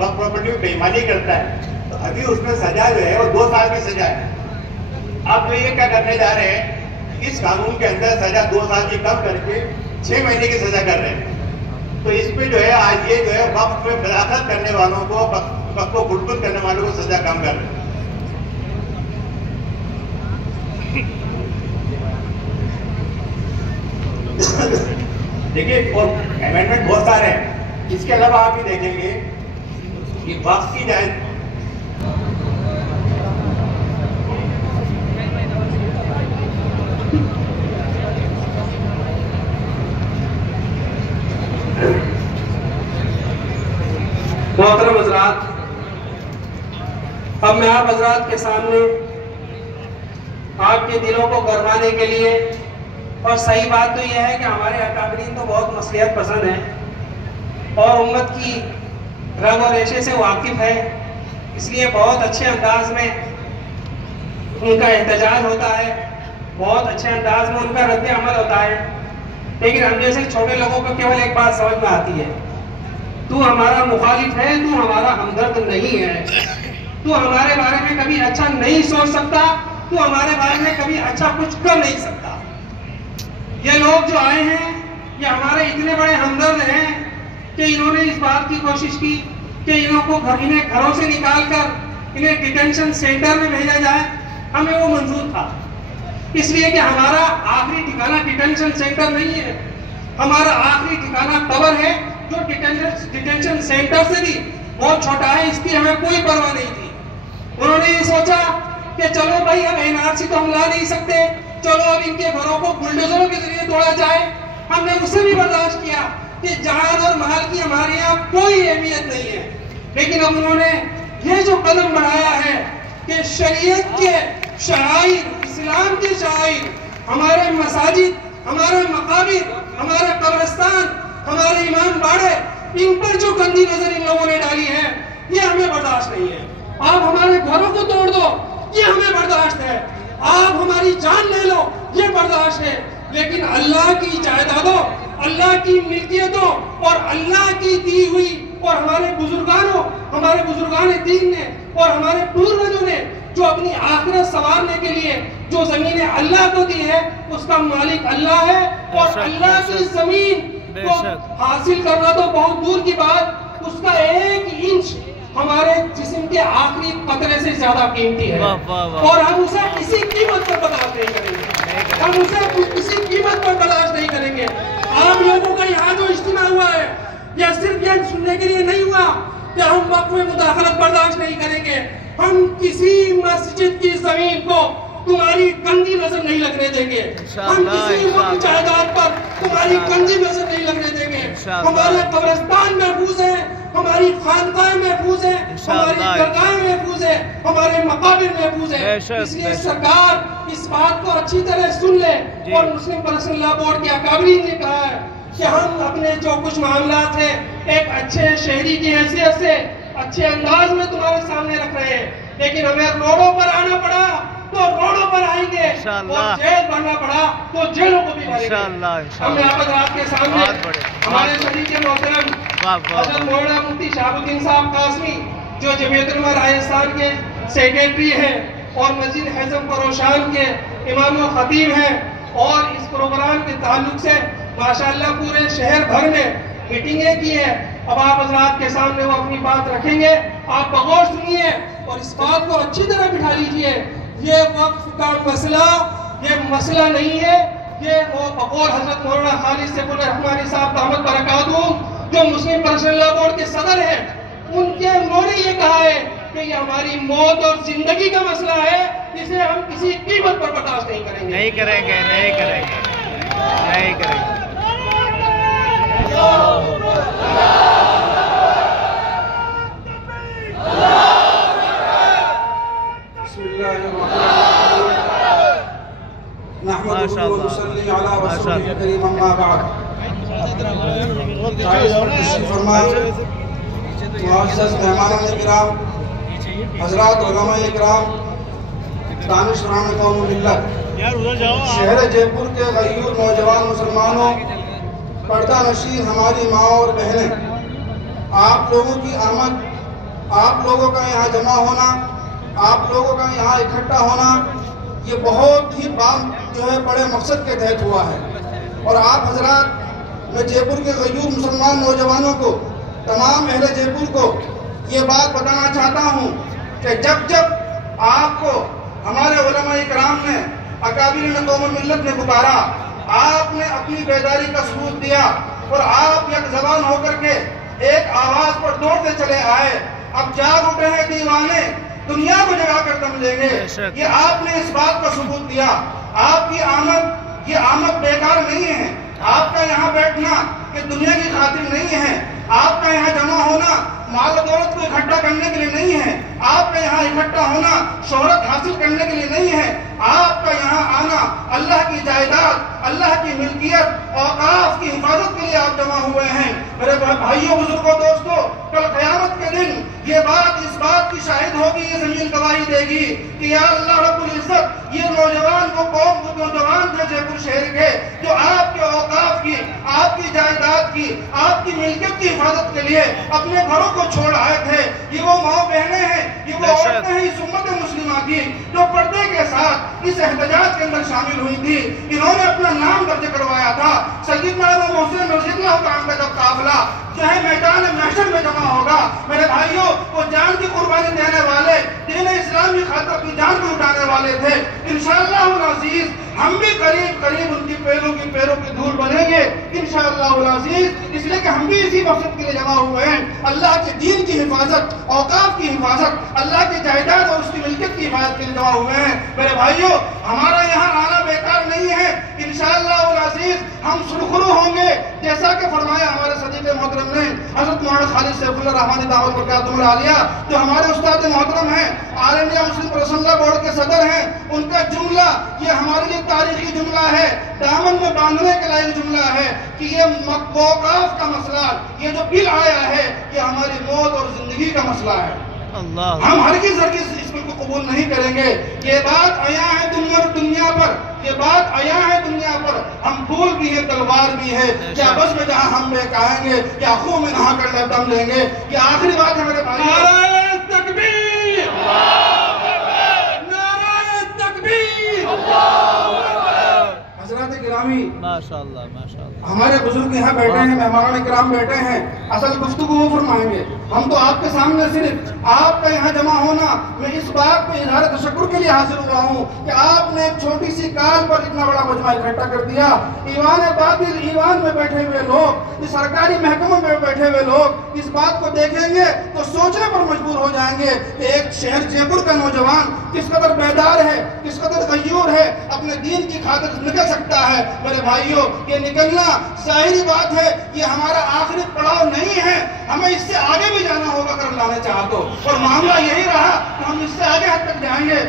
वक्फ प्रॉपर्टी में बेईमानी करता है, तो अभी उसमें सजा जो है वो 2 साल की सजा है। अब ये क्या करने जा रहे हैं, इस कानून के अंदर सजा 2 साल की कम करके 6 महीने की सजा कर रहे हैं। तो इसमें जो है आज ये जो है वक्फ में बरासत करने वालों को, वक्फ को फुटबुल करने वालों को सजा कम कर रहे हैं। देखिए और अमेंडमेंट बहुत सारे हैं। इसके अलावा आप भी देखेंगे कि वक्फ की जाए मोहतरम हजरात, अब मैं आप हजरात के सामने आपके दिलों को गरमाने के लिए, और सही बात तो यह है कि हमारे अकाबरीन तो बहुत मसलियत पसंद हैं और उम्मत की रग और रेशे से वाकिफ है, इसलिए बहुत अच्छे अंदाज में उनका एहतजाज होता है, बहुत अच्छे अंदाज में उनका रद्द अमल होता है। लेकिन हम जैसे छोटे लोगों को केवल एक बात समझ में आती है, तू हमारा मुखालिफ है, तू हमारा हमदर्द नहीं है, तू हमारे बारे में कभी अच्छा नहीं सोच सकता, तू हमारे बारे में कभी अच्छा कुछ कर नहीं सकता। ये लोग जो आए हैं ये हमारे इतने बड़े हमदर्द हैं कि इन्होंने इस बात की कोशिश की कि इन्हें घरों से निकालकर इन्हें डिटेंशन सेंटर में भेजा जाए। हमें वो मंजूर था, इसलिए कि हमारा आखिरी ठिकाना डिटेंशन सेंटर नहीं है, हमारा आखिरी ठिकाना कब्र है, जो डिटेंशन सेंटर से भी बहुत छोटा है। इसकी हमें कोई परवाह नहीं थी। उन्होंने ये सोचा कि चलो भाई अब एनआरसी तो हम ला नहीं सकते, चलो अब इनके घरों को बुलडोजरों के जरिए तोड़ा जाए। हमने उससे भी बर्दाश्त किया कि जान और माल की हमारे यहाँ कोई अहमियत नहीं है। लेकिन अब उन्होंने ये जो कदम बढ़ाया है कि शरीयत के शाइर, इस्लाम के शाइर, हमारे मसाजिद, हमारे मकाबिर, हमारे कब्रिस्तान, हमारे इमाम बाड़े, इन पर जो गंदी नजर इन लोगों ने डाली है, ये हमें बर्दाश्त नहीं है। आप हमारे घरों को तोड़ दो, ये हमें बर्दाश्त है। आप हमारी जान ले लो, ये बर्दाश्त है। लेकिन अल्लाह की जायदादों, अल्लाह की मिल्कियतों और अल्लाह की दी हुई, और हमारे बुजुर्गानों, हमारे बुजुर्गान दीन ने और हमारे पूर्वजों ने जो अपनी आखिरत संवारने के लिए जो जमीनें अल्लाह को दी है, उसका मालिक अल्लाह है। और अल्लाह की जमीन को हासिल करना तो बहुत दूर की बात, उसका 1 इंच हमारे जिस्म के आखिरी कतरे से ज्यादा कीमती है। और हम उसे किसी कीमत पर बर्दाश्त नहीं करेंगे, हम उसे किसी कीमत पर बर्दाश्त नहीं करेंगे। आप लोगों का यहाँ जो इज्तिमा हुआ है, यह सिर्फ यह सुनने के लिए नहीं हुआ कि हम वक्फ में मुदाखलत बर्दाश्त नहीं करेंगे। हम किसी मस्जिद की जमीन को तुम्हारी गंदी नजर नहीं लगने देंगे, हम किसी मुल्क जायदाद पर तुम्हारी गंदी नजर नहीं लगने देंगे। हमारे कब्रिस्तान महफूज है, हमारी खानकाहें महफूज है, हमारी दरगाहें महफूज है, हमारे मकाबिर महफूज है। इसलिए सरकार इस बात को अच्छी तरह सुन ले। और मुस्लिम पर्सनल लॉ बोर्ड के अकाबरीन ने कहा है कि हम अपने जो कुछ मामलात हैं एक अच्छे शहरी की हैसियत से अच्छे अंदाज में तुम्हारे सामने रख रहे हैं, लेकिन हमें रोडों पर आना पड़ा तो रोडों पर आएंगे, और जेल भरना पड़ा तो जेलों को भी भरेंगे। हम यहाँ पर आपके सामने हमारे शरीफ के मोहतरम हज़रत मौलाना मुफ्ती शहाबुद्दीन साहब कासमी, जो जमीयत उलमा राजस्थान के सेक्रेटरी हैं और मस्जिद हैज़म फरोशान के इमाम व खतीब हैं, और इस प्रोग्राम के ताल्लुक से माशाअल्लाह पूरे शहर भर में मीटिंगें की है। अब आप हज़रात के सामने वो अपनी बात रखेंगे, आप बगौर सुनिए और इस बात को अच्छी तरह बिठा लीजिए। ये वक्फ का मसला ये मसला नहीं है, ये वो बगौर हज़रत मौलाना खालिद सैफुल रहमानी साहब दामत बरकातुहू, जो मुस्लिम पर्सनल लॉ बोर्ड के सदर हैं, उन्होंने ये कहा है कि ये हमारी मौत और जिंदगी का मसला है, जिसे हम किसी कीमत पर बर्दाश्त नहीं करेंगे। नहीं करेंगे, नहीं करेंगे, नहीं करेंगे। हज़रात उलमाए किराम, दानिशवान कौम मिल्लत, शहर जयपुर के गयूर नौजवान मुसलमानों, पर्दा नशीर हमारी माँ और बहनें, आप लोगों की आमद, आप लोगों का यहाँ जमा होना, आप लोगों का यहाँ इकट्ठा होना, ये बहुत ही जो है बड़े मकसद के तहत हुआ है। और आप हजरात, मैं जयपुर के गयूर मुसलमान नौजवानों को, तमाम अहले जयपुर को ये बात बताना चाहता हूँ कि जब जब आपको हमारे उलमाए किराम ने, अकाबिरीन कौम मिल्लत ने पुकारा, आपने अपनी बेदारी का सबूत दिया और आप एक जबान होकर के एक आवाज पर दौड़ते चले आए। अब जाग उठे हैं दीवाने, दुनिया को जगा कर दम लेंगे। ये आपने इस बात का सबूत दिया। आपकी आमद, ये आमद बेकार नहीं है। आपका यहाँ बैठना कि दुनिया की खातिर नहीं है। आपका यहाँ जमा होना माल दौलत को इकट्ठा करने के लिए नहीं है। आपका यहाँ इकट्ठा होना शोहरत हासिल करने के लिए नहीं है। आपका यहाँ आना अल्लाह की जायदाद, अल्लाह की मिल्कियत, औकाफ की हिफाजत के लिए आप जमा हुए हैं। मेरे भाइयों, बुजुर्गों, दोस्तों, कल क़यामत के दिन ये बात इस बात की शाहिद होगी, ये जमीन गवाही देगी कि या अल्लाह रब्बुल इज्जत, ये नौजवान वो कौम, वो नौजवान थे जयपुर शहर के, जो आपके औकाफ की, आपकी जायदाद की, आपकी मिल्कियत की हिफाजत के लिए अपने घरों को छोड़ आए थे। ये वो माँ बहनें हैं, ये वो औरतें हैं इस उम्मत मुस्लिमा की, जो पर्दे के साथ इस एहतजाज के अंदर शामिल हुई थी। इन्होंने अपना नाम दर्ज करवाया था। सय्यद मौलाना मोहसिन रज़ियल्लाहु ताला का जब काफिला जो है मैदान महशर में जमा होगा, मेरे भाइयों, वो जान की कुर्बानी देने वाले, दीन इस्लाम की खातिर अपनी जान को उठाने वाले थे। इंशाअल्लाह अज़ीज हम भी करीब करीब उनकी पैरों की धूल बनेंगे इंशाअल्लाह अज़ीज, इसलिए कि हम भी इसी मकसद के लिए जमा हुए हैं। अल्लाह के दीन की हिफाजत, औकाफ की हिफाजत, अल्लाह की जायदाद और उसकी मिल्कियत की हिफाजत के लिए जमा हुए हैं। मेरे भाइयों, हमारा यहाँ आना बेकार नहीं है। इंशाअल्लाह अज़ीज हम सुरखरू होंगे, जैसा कि फरमाया हमारे सदीक़ मोहतरम ने, हज़रत मौलाना खालिद सैफुल रहमानी दामत बरकातुहू आलिया, जो हमारे उस्ताद मोहतरम हैं, all India Muslim personal law board के सदर हैं। उनका जुमला ये हमारे लिए तारीखी जुमला है, दामन में बांधने के लायक जुमला है कि ये औकाफ का मसला, ये जो बिल आया है, ये हमारी मौत और जिंदगी का मसला है। हम हरगिज़ इस बिल को कबूल नहीं करेंगे। ये बात आया है दुनिया पर, ये बात आया है दुनिया पर। हम फूल भी है, तलवार भी है, क्या बस में जहाँ हम बहकाएंगे, क्या खून में नहा कर दम लेंगे। ये आखिरी बात है मेरे भाई। नाराए तकबीर, नाराए तकबीर। हज़रात गिरामी, माशाअल्लाह, माशाअल्लाह, हमारे बुजुर्ग यहाँ बैठे हैं, मेहमान इकराम बैठे हैं, असल गुफ्तगू वो फरमाएंगे। हम तो आपके सामने सिर्फ आपका यहाँ जमा होना, मैं इस बात पे इज़हार तशक्कुर के लिए हाजिर हुआ हूँ कि आपने एक छोटी सी काल पर इतना बड़ा मजमा इकट्ठा कर दिया। ईवान बातिल, ईवान में बैठे हुए लोग, इस सरकारी महकमों में बैठे हुए लोग इस बात को देखेंगे तो सोचने पर मजबूर हो जाएंगे कि एक शहर जयपुर का नौजवान किस कदर बेदार है, किस कदर गयूर है, अपने दीन की खातिर निकल सकता है। मेरे भाइयों, ये निकलना जाहिर बात है, ये हमारा आखिरी पड़ाव नहीं है, हमें इससे आगे भी जाना होगा कर लाना चाहा तो। और मामला यही रहा तो हम इससे आगे हद तक जाएंगे।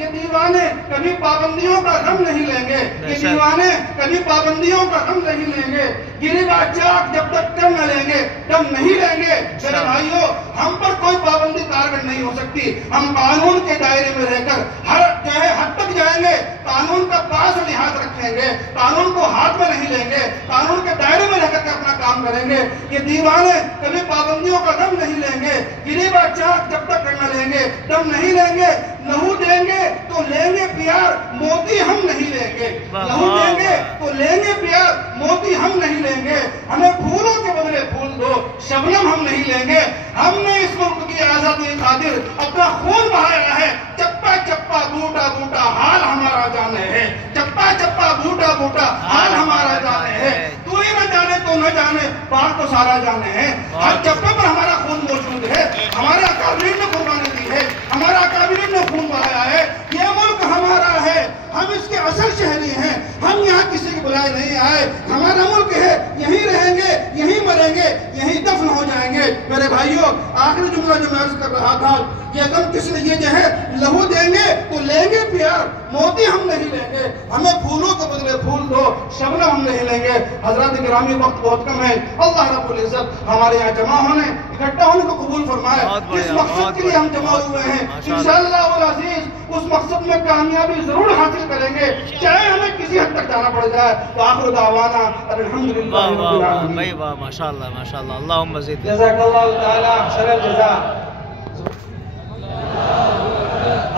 ये दीवाने कभी पाबंदियों का गम नहीं लेंगे, ये दीवाने कभी पाबंदियों का गम नहीं लेंगे। गिरिबाज चाक जब तक कम न लेंगे दम नहीं लेंगे। मेरे भाइयों, हम पर कोई पाबंदी कारगर नहीं हो सकती। हम कानून के दायरे में रहकर हर जो है हद तक जाएंगे, कानून का पास लिहाज रखेंगे, कानून को हाथ में नहीं लेंगे, कानून के दायरे में रहकर के अपना काम करेंगे। ये दीवाने कभी पाबंदियों का दम नहीं लेंगे। गिरिबाज चाक जब तक न लेंगे दम नहीं लेंगे। लहू देंगे तो लेंगे प्यार, मोती हम नहीं लेंगे। लहू देंगे तो लेंगे प्यार, मोती हम नहीं लेंगे। हमें फूलों के बदले फूल दो, शबनम हम नहीं लेंगे। हमने इस मुल्क की आजादी खातिर अपना खून बहाया है। चप्पा चप्पा बूटा बूटा हाल हमारा जाने है। चप्पा चप्पा बूटा बूटा हाल हमारा जाने है। तू ही न जाने तो न जाने, बात तो सारा जाने है। हर चप्पे पर हमारा खून मौजूद है। हमारे अकाबिरीन ने कुर्बानी दी है, हमारा अकाबिरीन ने खून बहाया है। ये मुल्क हमारा है, हम इसके असल शहरी हैं। हम यहाँ किसी की बुलाए नहीं आए। हमारा मुल्क है, यहीं रहेंगे, यहीं मरेंगे, यहीं दफन हो जाएंगे। मेरे भाइयों, आखिरी जुमला जो मैं अर्ज कर रहा था, ये गम किस लिए जो है लहू देंगे तो लेंगे प्यार, मोती हम नहीं लेंगे। हमें फूलों के बदले फूल दो, शबनम हम नहीं लेंगे। हजरत गिरामी, वक्त बहुत कम है। अल्लाह रब्बुल इज्जत हमारे यहाँ जमा होने, इकट्ठा होने को कबूल फरमाए। इस मकसद के लिए हम जमा हुए हैं। इंशाअल्लाह वल अज़ीज़ उस मकसद में कामयाबी जरूर हासिल करेंगे, चाहे हमें किसी हद तक जाना पड़ जाए। तो आखिर दावाना अल्हम्दुलिल्लाह रब्बिल आलमीन। वाह, माशाअल्लाह माशाअल्लाह, अल्लाहुम्मा मज़ीद। जज़ाकल्लाहु ताला खैरल जज़ा।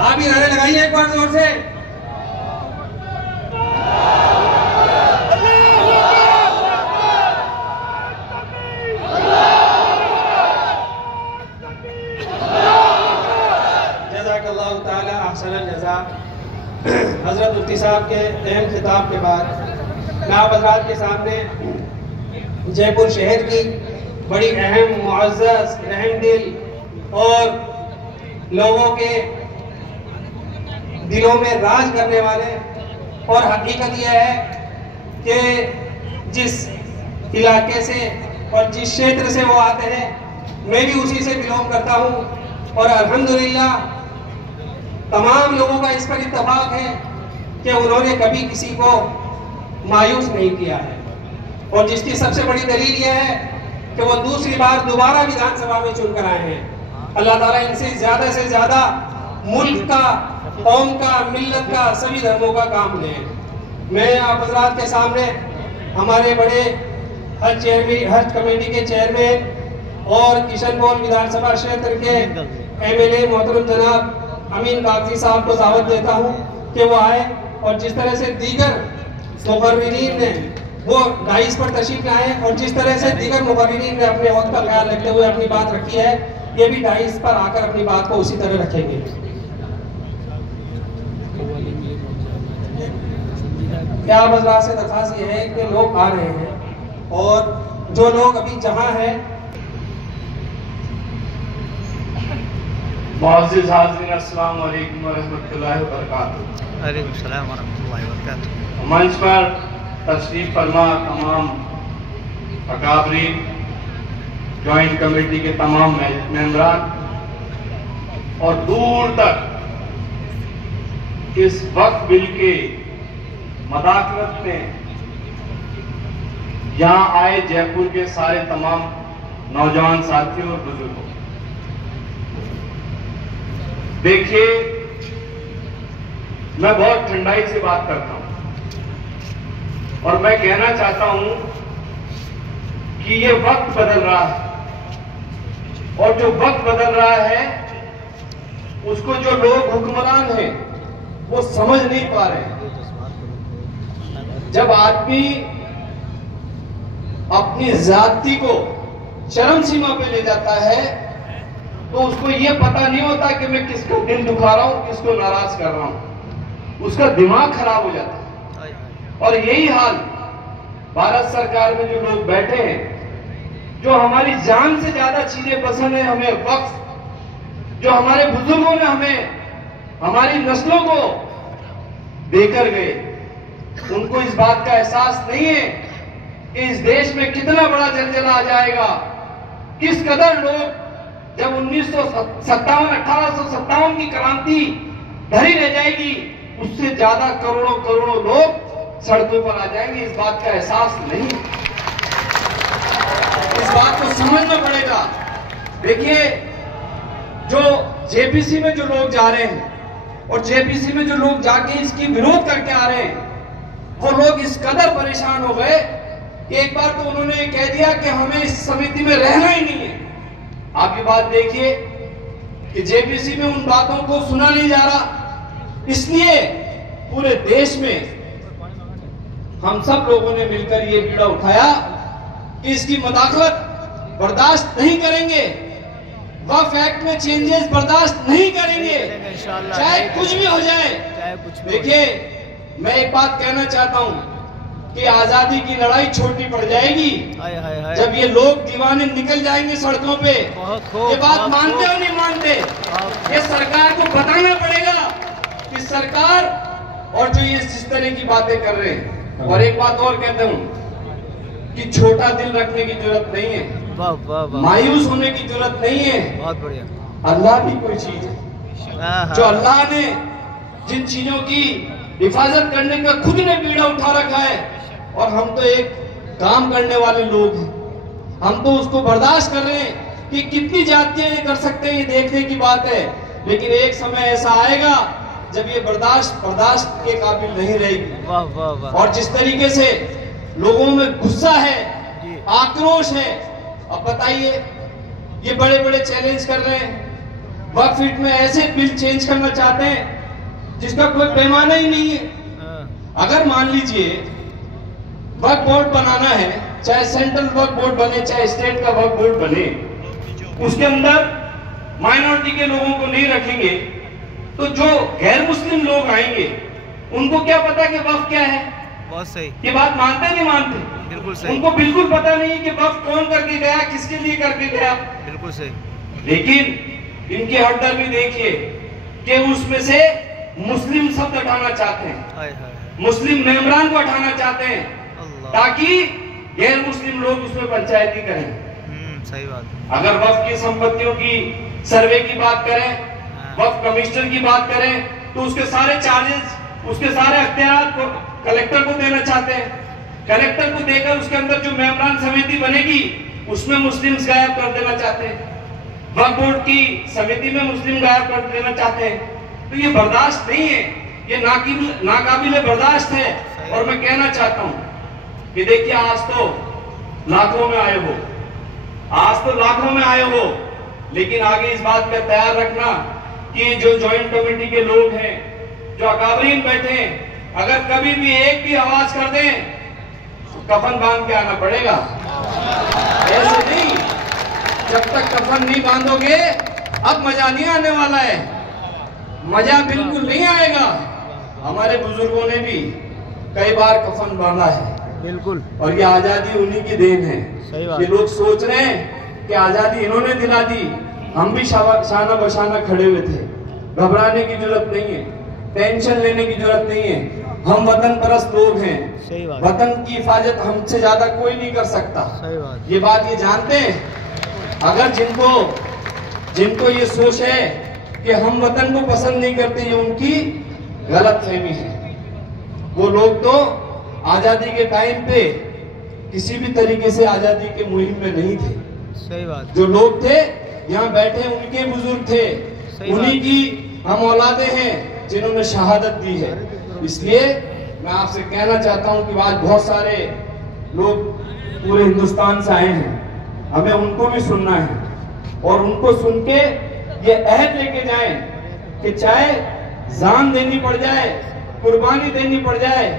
आप भी नारे लगाइए एक बार जोर से। जज़ाकल्लाहु ताला अहसनल जज़ा। हजरत मुफ्ती साहब के अहम खिताब के बाद मैं आप हज़रात के सामने जयपुर शहर की बड़ी अहम, मुअज़्ज़ज़, रहमदिल और लोगों के दिलों में राज करने वाले, और हकीकत यह है कि जिस इलाके से और जिस क्षेत्र से वो आते हैं, मैं भी उसी से बिलोंग करता हूँ। और अल्हम्दुलिल्लाह तमाम लोगों का इस पर इत्तफाक है कि उन्होंने कभी किसी को मायूस नहीं किया है। और जिसकी सबसे बड़ी दलील यह है कि वो दूसरी बार दोबारा विधानसभा में चुनकर आए हैं। अल्लाह ताला इनसे ज्यादा मुल्क का, कौम का, मिल्लत का, सभी धर्मों का काम ले। मैं आप हज़रात के सामने हमारे बड़े हज कमेटी के चेयरमैन और किशनपुर विधानसभा क्षेत्र के MLA मोहतरम जनाब अमीन कागजी साहब को दावत देता हूँ कि वो आए, और जिस तरह से दीगर मुकर्रिरीन ने वो डाइस पर तशरीफ लाए, और जिस तरह से दीगर मुकर्रिरीन ने अपने वक्त का ख्याल रखते हुए अपनी बात रखी है, ये भी डाइस पर आकर अपनी बात को उसी तरह रखेंगे। क्या हज़रात से दरख्वास्त ये है कि लोग आ रहे हैं, और जो लोग अभी जहाँ हैं, मुअज़्ज़िज़ हाज़िरीन, अस्सलाम वालेकुम व रहमतुल्लाहि व बरकातुहू। वालेकुम सलाम व रहमतुल्लाहि व बरकातुहू। मंच पर तशरीफ फरमा तमाम अकाबरीन, जॉइंट कमेटी के तमाम मेंबरान, और दूर तक इस वक्त बिल के मदाखलत में यहाँ आए जयपुर के सारे तमाम नौजवान साथियों और बुजुर्गों, देखिए मैं बहुत ठंडाई से बात करता हूं और मैं कहना चाहता हूं कि ये वक्त बदल रहा है, और जो वक्त बदल रहा है उसको जो लोग हुक्मरान हैं वो समझ नहीं पा रहे हैं। जब आदमी अपनी जाति को चरम सीमा पे ले जाता है तो उसको ये पता नहीं होता कि मैं किसको दिल दुखा रहा हूं, किसको नाराज कर रहा हूं, उसका दिमाग खराब हो जाता है। और यही हाल भारत सरकार में जो लोग बैठे हैं, जो हमारी जान से ज्यादा चीजें पसंद है हमें, वक्त जो हमारे बुजुर्गों ने हमें, हमारी नस्लों को देकर गए, उनको इस बात का एहसास नहीं है कि इस देश में कितना बड़ा जलजला आ जाएगा किस कदर लोग जब 1857 की क्रांति धरी रह जाएगी, उससे ज्यादा करोड़ों करोड़ों लोग सड़कों पर आ जाएंगे। इस बात का एहसास नहीं, इस बात को समझना पड़ेगा। देखिए, जो जेपीसी में जो लोग जा रहे हैं और जेपीसी में जो लोग जाके इसकी विरोध करके आ रहे हैं, वो लोग इस कदर परेशान हो गए कि एक बार तो उन्होंने ये कह दिया कि हमें इस समिति में रहना ही नहीं है। आप ये बात देखिए कि जेपीसी में उन बातों को सुना नहीं जा रहा, इसलिए पूरे देश में हम सब लोगों ने मिलकर ये बीड़ा उठाया कि इसकी मदाखलत बर्दाश्त नहीं करेंगे, वक्फ एक्ट में चेंजेस बर्दाश्त नहीं करेंगे, चाहे कुछ भी हो जाए। देखिए, मैं एक बात कहना चाहता हूं कि आजादी की लड़ाई छोटी पड़ जाएगी जब ये लोग दीवाने निकल जाएंगे सड़कों पे। ये बात मानते हो नहीं मानते, ये सरकार को बताना पड़ेगा कि सरकार और जो ये इस तरह की बातें कर रहे हैं। और एक बात और कहता हूं कि छोटा दिल रखने की जरूरत नहीं है, मायूस होने की जरूरत नहीं है। बहुत बढ़िया। अल्लाह भी कोई चीज है जो अल्लाह ने जिन चीजों की हिफाजत करने का खुद ने बीड़ा उठा रखा है, और हम तो एक काम करने वाले लोग हैं, हम तो उसको बर्दाश्त कर रहे हैं कि कितनी जातियां ये कर सकते हैं, ये देखने की बात है। लेकिन एक समय ऐसा आएगा जब ये बर्दाश्त के काबिल नहीं रहेगी। वाह वाह वाह। और जिस तरीके से लोगों में गुस्सा है, आक्रोश है, अब बताइए, ये बड़े बड़े चैलेंज कर रहे हैं, वक्फ एक्ट में ऐसे बिल चेंज करना चाहते हैं जिसका कोई पैमाना ही नहीं है। अगर मान लीजिए वक्फ बोर्ड बनाना है, चाहे सेंट्रल वक्फ बोर्ड बने चाहे स्टेट का वक्फ बोर्ड बने, उसके अंदर माइनॉरिटी के लोगों को नहीं रखेंगे तो जो गैर मुस्लिम लोग आएंगे उनको क्या पता कि वक्फ क्या है? बहुत सही। ये बात मानते नहीं मानते? बिल्कुल सही। उनको बिल्कुल पता नहीं कि वक्फ कौन करके गया, किसके लिए करके गया। बिल्कुल सही। लेकिन इनके हटदर्मी देखिए कि उसमें से मुस्लिम शब्द हटाना चाहते हैं, मुस्लिम मेंबरान को हटाना चाहते हैं ताकि गैर मुस्लिम लोग उसमें पंचायती करें। सही बात। अगर वक्फ की संपत्तियों की सर्वे की बात करें, वक्फ कमिश्नर की बात करें, तो उसके सारे चार्जेस, उसके सारे अख्तियार को कलेक्टर को देना चाहते हैं। कलेक्टर को देकर उसके अंदर जो मेंबरान समिति बनेगी उसमें मुस्लिम्स गायब कर देना चाहते हैं, वक्फ बोर्ड की समिति में मुस्लिम गायब कर देना चाहते हैं। तो ये बर्दाश्त नहीं है, ये नाकाबिले बर्दाश्त है। और मैं कहना चाहता हूं कि देखिए, आज तो लाखों में आए हो, लेकिन आगे इस बात का तैयार रखना कि जो ज्वाइंट कमेटी के लोग हैं, जो अकाबरीन बैठे हैं, अगर कभी भी एक भी आवाज कर दें तो कफन बांध के आना पड़ेगा। ऐसे नहीं, जब तक कफन नहीं बांधोगे अब मजा नहीं आने वाला है, मजा बिल्कुल नहीं आएगा। हमारे बुजुर्गों ने भी कई बार कफन बांधा है, बिल्कुल, और ये आजादी उन्हीं की देन है। सही बात। ये लोग सोच रहे हैं कि आजादी इन्होंने दिला दी, हम भी शाना बशाना खड़े हुए थे। घबराने की जरूरत नहीं है, टेंशन लेने की जरूरत नहीं है। हम वतन परस्त लोग हैं, सही बात। वतन की हिफाजत हमसे ज्यादा कोई नहीं कर सकता। सही बात। ये बात ये जानते हैं। अगर जिनको ये सोच है कि हम वतन को पसंद नहीं करते, ये उनकी गलतफहमी है। वो लोग तो आजादी के टाइम पे किसी भी तरीके से आजादी के मुहिम में नहीं थे। सही बात। जो लोग थे यहाँ बैठे, उनके बुजुर्ग थे, उन्हीं की हम औलादे हैं जिन्होंने शहादत दी है। इसलिए मैं आपसे कहना चाहता हूं कि आज बहुत सारे लोग पूरे हिंदुस्तान से आए हैं, हमें उनको भी सुनना है और उनको सुन के ये अहद लेके जाएं कि चाहे जान देनी पड़ जाए, कुर्बानी देनी पड़ जाए।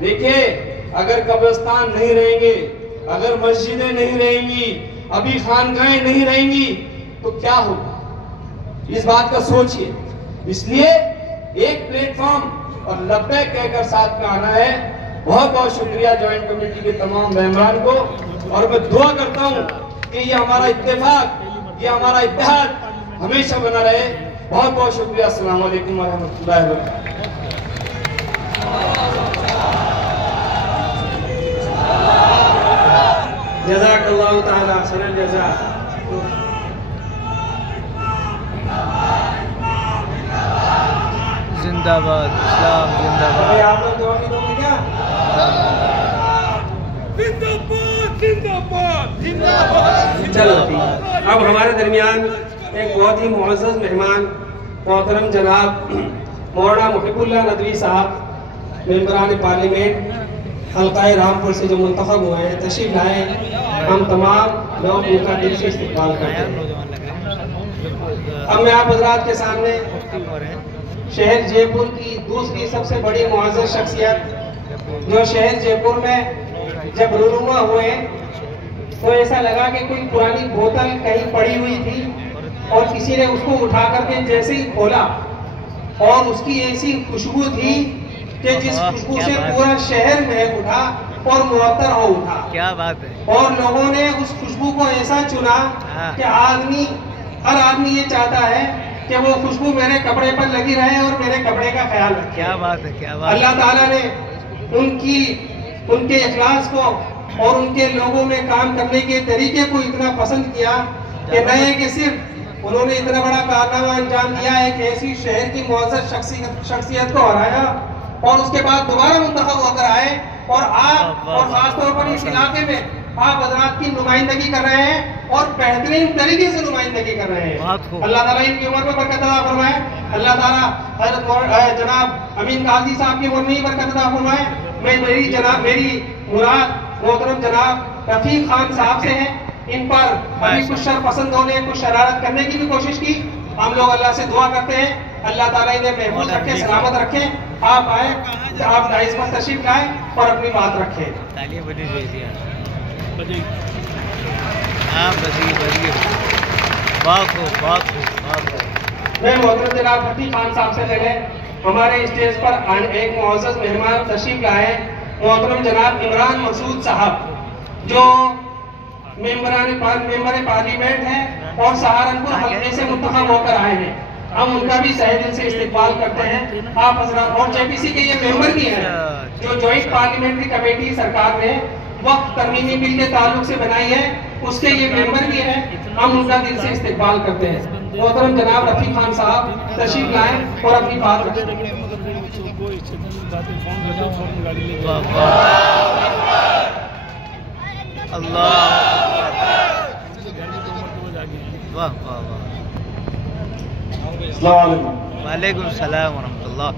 देखिए, अगर कब्रिस्तान नहीं रहेंगे, अगर मस्जिदें नहीं रहेंगी, अभी खानगाहें नहीं रहेंगी तो क्या होगा, इस बात का सोचिए। इसलिए एक प्लेटफॉर्म और लब्बैक कहकर साथ में आना है। बहुत बहुत शुक्रिया ज्वाइंट कमेटी के तमाम मेंबरान को, और मैं दुआ करता हूं कि ये हमारा इत्तेफाक, ये हमारा इत्तेहाद हमेशा बना रहे। बहुत बहुत शुक्रिया। अस्सलाम वालेकुम व रहमतुल्लाहि व बरकातहू। जज़ाकल्लाहु ताला खैरल जज़ा। जिंदाबाद, इस्लाम जिंदाबाद। आप लोग जवाब नहीं दोगे क्या? चलो ठीक। अब हमारे दरमियान एक बहुत ही मुअज़्ज़ज़ मेहमान मोहतरम जनाब मौलाना मुहिबुल्लाह नदवी साहब, मेंबरान पार्लियामेंट हल्का रामपुर से जो मुंतखब हुए हैं, तशरीफ लाए। हम तमाम लोग उनका दिल से इस्तेमाल करते हैं। अब मैं आप हज़रात के सामने शहर जयपुर की दूसरी सबसे बड़ी मुअज़्ज़ज़ शख्सियत, जो शहर जयपुर में जब रूनुमा हुए तो ऐसा लगा कि कोई पुरानी बोतल कहीं पड़ी हुई थी और किसी ने उसको उठा करके जैसे ही खोला और उसकी ऐसी खुशबू थी कि जिस खुशबू से पूरा शहर महक उठा और मुअत्तर हो उठा। क्या बात है। और लोगों ने उस खुशबू को ऐसा चुना कि हर आदमी ये चाहता है कि वो खुशबू मेरे कपड़े पर लगी रहे और मेरे कपड़े का ख्याल रखे। क्या बात है, क्या बात। अल्लाह ताला ने उनके इखलास को और उनके लोगों में काम करने के तरीके को इतना पसंद किया कि नहीं कि सिर्फ उन्होंने इतना बड़ा कारनामा अंजाम दिया है कि ऐसी शहर की मुअज़्ज़ज़ शख्सियत को हराया और उसके बाद दोबारा मुंतखब होकर आए और आप और खासतौर पर इस इलाके में आप हज़रात की नुमाइंदगी कर रहे हैं और बेहतरीन तरीके से नुमाइंदगी कर रहे हैं। अल्लाह ताला इनकी उम्र में बरकत अता फरमाए। अल्लाह ताला हज़रत जनाब अमीन काजी साहब की उम्र में बरकत अता फरमाए। मेरी मुराद मोहतरम जनाब रफीक खान साहब से है। इन पर अभी कुछ शरपसंदों ने कुछ शरारत करने की भी कोशिश की। हम लोग अल्लाह से दुआ करते हैं अल्लाह ताला इन्हें महफूज रखे, सलामत रखे। आप आए, आप डाइस पर तशरीफ लाए और अपनी बात रखें। मैं मोहतरम जनाब रफीक खान साहब से पहले हमारे स्टेज पर एक मुअज़्ज़ज़ मेहमान तशरीफ लाए मोहतरम जनाब इमरान मसूद साहब, जो मेंबर पार्लियामेंट हैं और सहारनपुर हल्के से मुंतखब होकर आए हैं। हम उनका भी सहे दिल से इस्तेमाल करते हैं। आप हज़रात और जेपीसी के ये मेंबर भी हैं जो जॉइंट पार्लियामेंट्री कमेटी सरकार ने वक्त तरमीमी बिल के ताल्लुक से बनाई है, उसके ये मेंबर भी हैं। हम उनका दिल से इस्तेमाल करते हैं। मोहतरम जनाब रफीक खान साहब तशरीफ लाएं और अपनी बात रखें। वालेकुम सलाम व रहमतुल्लाह।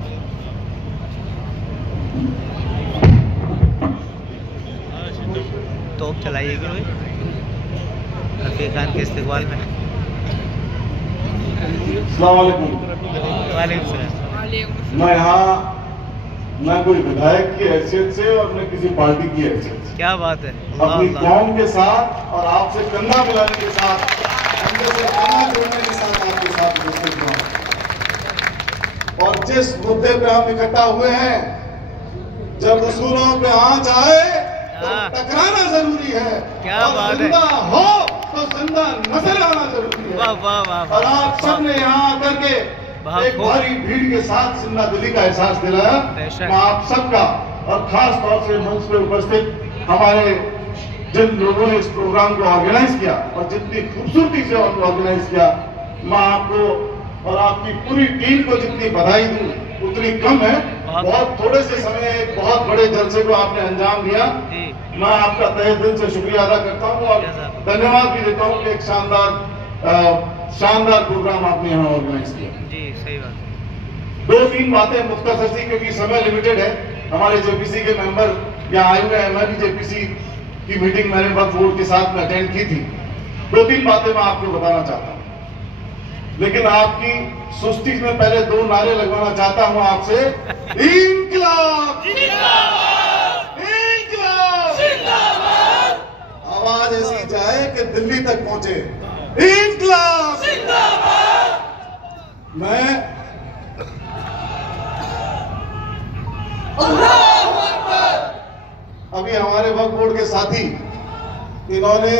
तोप चलाइएगा रफीक खान के इस्तेमाल में। वालेकुम सलाम। मैं यहाँ न कोई विधायक की हैसियत से और न किसी पार्टी की हैसियत से, क्या बात है, अपनी कौम के साथ और आपसे कंधा मिलाने के साथ, कंधे से कंधा जोड़ने के साथ आपके साथ उपस्थित हुआ। और जिस मुद्दे पे हम इकट्ठा हुए हैं, जब उसूलों पे आंच आए तो टकराना जरूरी है। क्या और बात जिंदा हो तो जिंदा नजर आना जरूरी है। वाह वाह वाह। और आप सबने यहाँ आकर के एक भारी भीड़ के साथ जिंदा दिली का एहसास दिलाया। मैं आप सबका और खास तौर से मंच पे उपस्थित हमारे जिन लोगों ने इस प्रोग्राम को ऑर्गेनाइज किया और जितनी खूबसूरती से ऑर्गेनाइज किया, मैं आपको और आपकी पूरी टीम को जितनी बधाई दूं उतनी कम है। बहुत थोड़े से समय एक बहुत बड़े जलसे को आपने अंजाम दिया। मैं आपका तहे दिल से शुक्रिया अदा करता हूं और धन्यवाद भी देता हूं कि एक शानदार प्रोग्राम आपने यहाँ ऑर्गेनाइज किया। जी सही बात। 2-3 बातें मुख्तसर सी, क्योंकि समय लिमिटेड है। हमारे जेपीसी के मेंबर यहाँ आए हुए हैं। मैं भी जेपीसी की मीटिंग मैंने वक्फ बोर्ड के साथ में अटेंड की थी। 2-3 बातें मैं आपको बताना चाहता हूँ, लेकिन आपकी सुस्ती में पहले 2 नारे लगवाना चाहता हूँ आपसे। इंकलाब, इंकलाब, आवाज ऐसी जाए कि दिल्ली तक पहुंचे। इंकलाब, मैं अभी हमारे वक्फ बोर्ड के साथी इन्होंने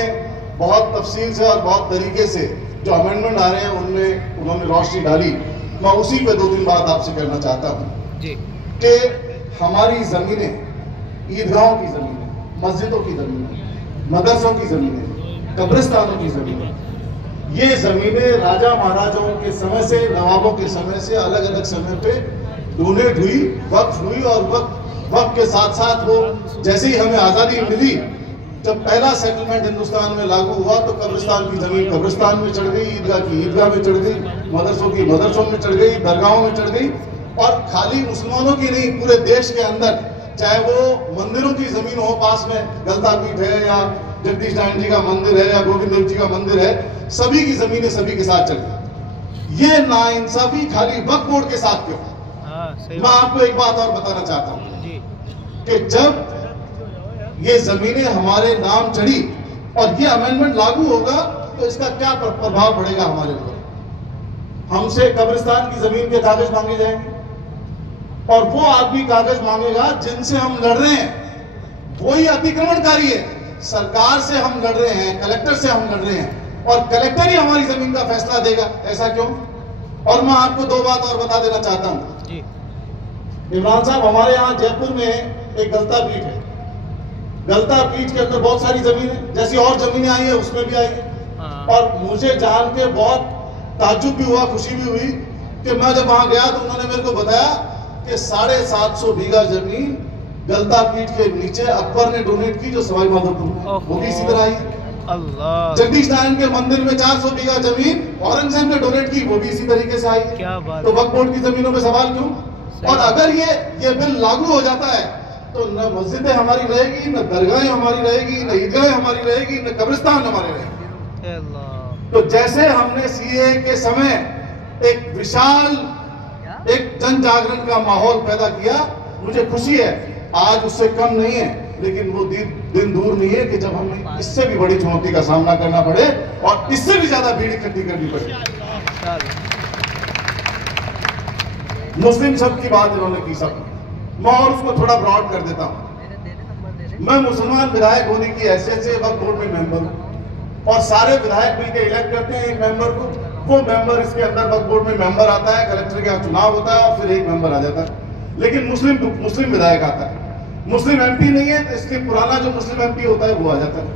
बहुत तफसील से और बहुत तरीके से जो अमेंडमेंट आ रहे हैं उनमें उन्होंने रोशनी डाली। मैं उसी पे 2-3 बात आपसे करना चाहता हूँ कि हमारी जमीनें, ईदगाहों की जमीनें, मस्जिदों की जमीनें, मदरसों की जमीनें, कब्रिस्तानों की जमीनें, ये जमीनें राजा महाराजाओं के समय से, नवाबों के समय से, अलग अलग समय पे डोनेट हुई, वक्फ हुई, और वक्त के साथ साथ वो जैसे ही हमें आजादी मिली, जब पहला सेटलमेंट हिंदुस्तान में लागू हुआ तो कब्रिस्तान की जमीन कब्रिस्तान में चढ़ गई, ईदगाह की ईदगाह में चढ़ गई, मदरसों की मदरसों में चढ़ गई, दरगाहों में चढ़ गई। और खाली मुसलमानों की नहीं, पूरे देश के अंदर, चाहे वो मंदिरों की जमीन हो, पास में गलता पीठ है या जगदीश नारायण जी का मंदिर है या गोविंद देव जी का मंदिर है, सभी की जमीनें सभी के साथ चढ़ गई। ये नाइंसाफी खाली वक्फ बोर्ड के साथ क्यों? मैं आपको एक बात और बताना चाहता हूं कि जब ये जमीनें हमारे नाम चढ़ी और ये अमेंडमेंट लागू होगा तो इसका क्या प्रभाव पड़ेगा हमारे ऊपर? हमसे कब्रिस्तान की जमीन के कागज मांगे जाएंगे और वो आदमी कागज मांगेगा जिनसे हम लड़ रहे हैं, वही अतिक्रमणकारी है। सरकार से हम लड़ रहे हैं, कलेक्टर से हम लड़ रहे हैं और कलेक्टर ही हमारी जमीन का फैसला देगा, ऐसा क्यों? और मैं आपको दो बात और बता देना चाहता हूं। इमरान साहब, हमारे यहाँ जयपुर में एक गलता पीठ है। गलता पीठ के अंदर बहुत सारी जमीनें, जैसी और जमीनें आई है उसमें भी आई है। और मुझे जान के बहुत ताज्जुब भी हुआ, खुशी भी हुई कि मैं जब वहां गया तो उन्होंने मेरे को बताया कि 750 बीघा जमीन गलता पीठ के नीचे अकबर ने डोनेट की, जो सवाई माधोपुर में, वो भी इसी तरह आई। अल्लाह। जगदीश नारायण के मंदिर में 400 बीघा जमीन औरंगजेब ने डोनेट की, वो भी इसी तरीके से आई। क्या बात। तो वक्फ बोर्ड की जमीनों में सवाल क्यों? और अगर ये बिल लागू हो जाता है तो न मस्जिदें हमारी रहेगी, न दरगाहें हमारी रहेगी, न ईदगाहें हमारी रहेगी, न कब्रिस्तान हमारे रहेगी। तो जैसे हमने सीए के समय एक विशाल एक जन जागरण का माहौल पैदा किया, मुझे खुशी है, आज उससे कम नहीं है, लेकिन वो दिन दूर नहीं है कि जब हमें इससे भी बड़ी चुनौती का सामना करना पड़े और इससे भी ज्यादा भीड़ इकट्ठी करनी पड़े। मुस्लिम शब्द की बात इन्होंने की सब, मैं और उसको थोड़ा ब्रॉड कर देता हूं। मैं मुसलमान विधायक होने की हैसियत से वक्फ बोर्ड में मेंबर हूं और सारे विधायक मिलकर इलेक्ट करते हैं एक मेंबर को। वो मेंबर इसके अंदर वक्फ बोर्ड में मेंबर आता है, कलेक्टर के यहाँ चुनाव होता है और फिर एक मेंबर आ जाता है। लेकिन मुस्लिम विधायक आता है, मुस्लिम एमपी नहीं है, तो इसलिए पुराना जो मुस्लिम एमपी होता है वो आ जाता है।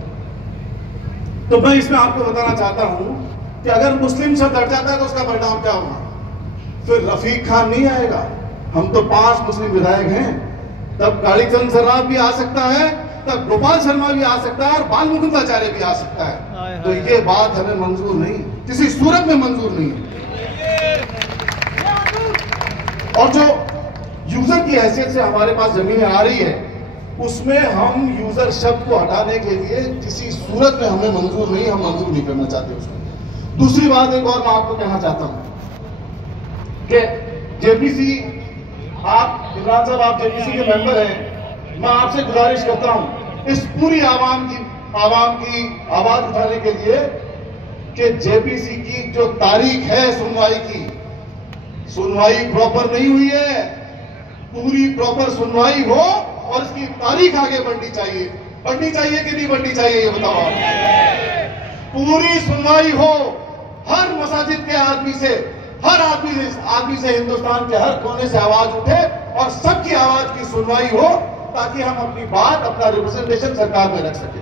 तो मैं इसमें आपको बताना चाहता हूं कि अगर मुस्लिम शब्द हट जाता है तो उसका परिणाम क्या होगा? फिर रफीक खान नहीं आएगा। हम तो 5 मुस्लिम विधायक हैं, तब कालीचरण सर्राफ भी आ सकता है, तब गोपाल शर्मा भी आ सकता है और बाल मुकुंदाचार्य भी आ सकता है। तो ये बात हमें मंजूर नहीं, किसी सूरत में मंजूर नहीं है। और जो यूजर की हैसियत से हमारे पास जमीनें आ रही है, उसमें हम यूजर शब्द को हटाने के लिए किसी सूरत में हमें मंजूर नहीं, हम मंजूर नहीं करना चाहते उसको। दूसरी बात एक और मैं आपको कहना चाहता हूं कि जेपीसी, आप इमरान साहब, आप जेपीसी के मेंबर हैं, मैं आपसे गुजारिश करता हूं इस पूरी आवाम की आवाज उठाने के लिए कि जेपीसी की जो तारीख है सुनवाई प्रॉपर नहीं हुई है। पूरी प्रॉपर सुनवाई हो और इसकी तारीख आगे बढ़नी चाहिए कि नहीं बढ़नी चाहिए, ये बताओ आप। पूरी सुनवाई हो, हर मसाजिद के आदमी से, हर आदमी से हिंदुस्तान के हर कोने से आवाज उठे और सबकी आवाज की सुनवाई हो, ताकि हम अपनी बात, अपना रिप्रेजेंटेशन सरकार में रख सके।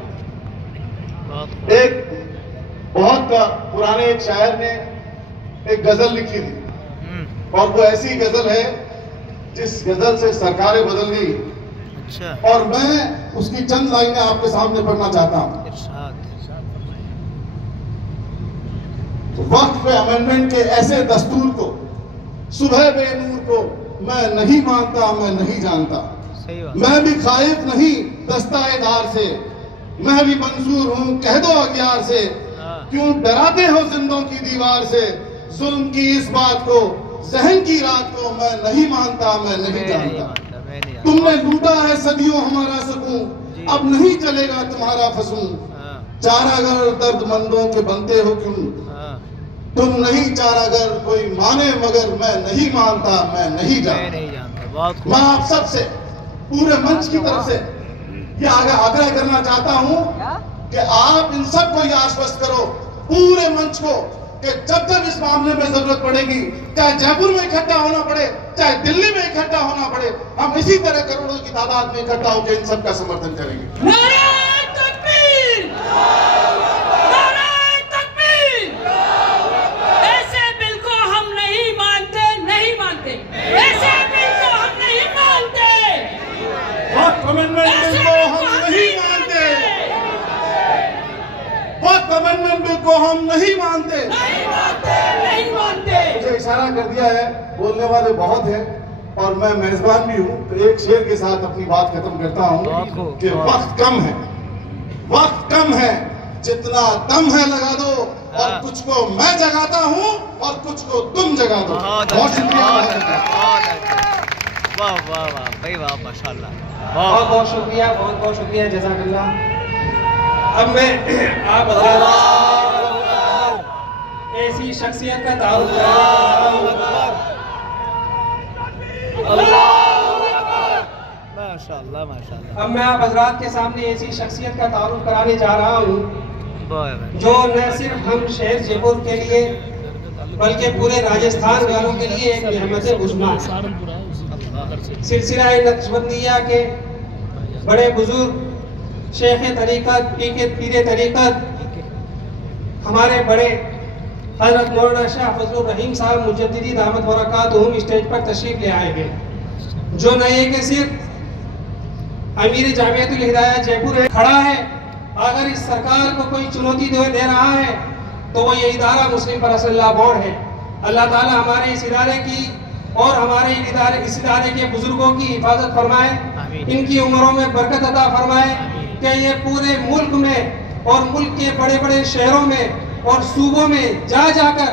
एक बहुत पुराने एक शायर ने एक गजल लिखी थी और वो ऐसी गजल है जिस गजल से सरकारें बदल गई। अच्छा। और मैं उसकी चंद लाइनें आपके सामने पढ़ना चाहता हूं। वक्फ अमेंडमेंट के ऐसे दस्तूर को, सुबह बेनूर को मैं नहीं मानता, मैं नहीं जानता। मैं भी खाइफ नहीं दस्ताएदार से, मैं भी मंसूर हूं कह दो अगियार से। क्यों डराते हो जिंदों की दीवार से, जुल्म की इस बात को, सहन की रात को मैं नहीं मानता, मैं नहीं जानता। तुमने लूटा है सदियों हमारा सुकून, अब नहीं चलेगा तुम्हारा फसूं। चारागर दर्दमंदों के बनते हो क्यों, तुम नहीं चारागर कोई माने, मगर मैं नहीं मानता, मैं नहीं जानता। मैं आप सबसे पूरे मंच की तरफ से यह आग्रह करना चाहता हूं कि आप इन सबको यह आश्वस्त करो, पूरे मंच को, कि जब जब इस मामले में जरूरत पड़ेगी, चाहे जयपुर में इकट्ठा होना पड़े, चाहे दिल्ली में इकट्ठा होना पड़े, हम इसी तरह करोड़ों की तादाद में इकट्ठा होकर इन सबका समर्थन करेंगे। नारे तकबीर! नारे तकबीर! ऐसे बिल को हम नहीं मानते, नहीं मानते। ऐसे बिल नहीं मानते। नहीं मानते। मुझे इशारा कर दिया है, बोलने वाले बहुत हैं और मैं मेजबान भी हूँ, तो एक शेर के साथ अपनी बात खत्म करता हूँ कि वक्त कम है, वक्त कम है, जितना दम है लगा दो, और कुछ को मैं जगाता हूँ और कुछ को तुम जगा दो। बहुत शुक्रिया। वाह वाह वाह भाई वाह, माशाल्लाह, बहुत बहुत शुक्रिया, बहुत बहुत शुक्रिया, जज़ाकल्लाह। अब मैं आप ऐसी शख्सियत का तारुफ माशाल्लाह माशाल्लाह। अब मैं आप हजरात के सामने ऐसी शख्सियत का तारुफ कराने जा रहा हूँ जो न सिर्फ हम शहर जयपुर के लिए बल्कि पूरे राजस्थान वालों के लिए एक रहमत उज़्मा है। सिलसिला नक्शबंदिया के बड़े बुजुर्ग शेख तरीक़त पीर तरीक़त हमारे बड़े हज़रत मौलाना शाह फजलुर रहीम साहब मुजद्दिदी दामत बरकातुहुम स्टेज पर तशरीफ ले आए हैं, जो न ये कि सिर्फ अमीर जामियतुल हिदायत जयपुर खड़ा है। अगर इस सरकार को कोई चुनौती दे रहा है तो वो ये इदारा मुस्लिम परसल्ला बोर्ड है। अल्लाह ताला हमारे इस इदारे की और हमारे इस इदारे के बुजुर्गों की हिफाजत फरमाए, इनकी उम्रों में बरकत अता फरमाए कि ये पूरे मुल्क में और मुल्क के बड़े बड़े शहरों में और सूबों में जा जाकर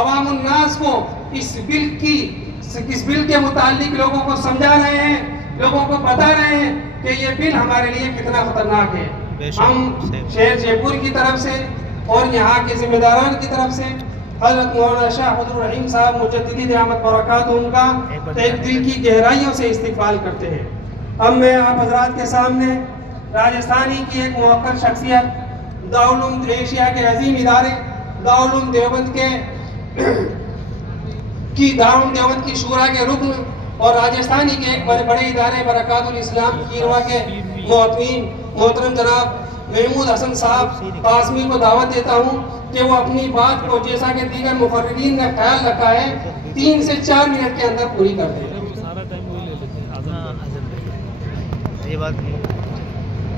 अवामुन नास को इस बिल के मुतालिक लोगों को समझा रहे हैं, लोगों को बता रहे हैं कि ये बिल हमारे लिए कितना खतरनाक है। हम शहर जयपुर की तरफ से और यहाँ के जिम्मेदारान की तरफ से हज़रत मौलाना शाह फजलुर रहीम साहब मुजद्दिदी दामत बरकातुहुम का एक दिल की गहराइयों से इस्तकबाल करते हैं। अब मैं आप हजरात के सामने राजस्थानी की एक मुवक्कर शख्सियत दारुल उलूम एशिया के अजीम इदारे दारुल उलूम देवबंद की शूरा के रुकन और राजस्थानी के एक बड़े इदारे बरकातुल इस्लाम कीरवा के मोहतमीन मोहतरम जनाब महमूद हसन साहब कासमी को दावत देता हूँ कि वो अपनी बात को जैसा कि दीगर मुफर्रिरीन ने ख्याल रखा है 3 से 4 मिनट के अंदर पूरी कर दें। ये बात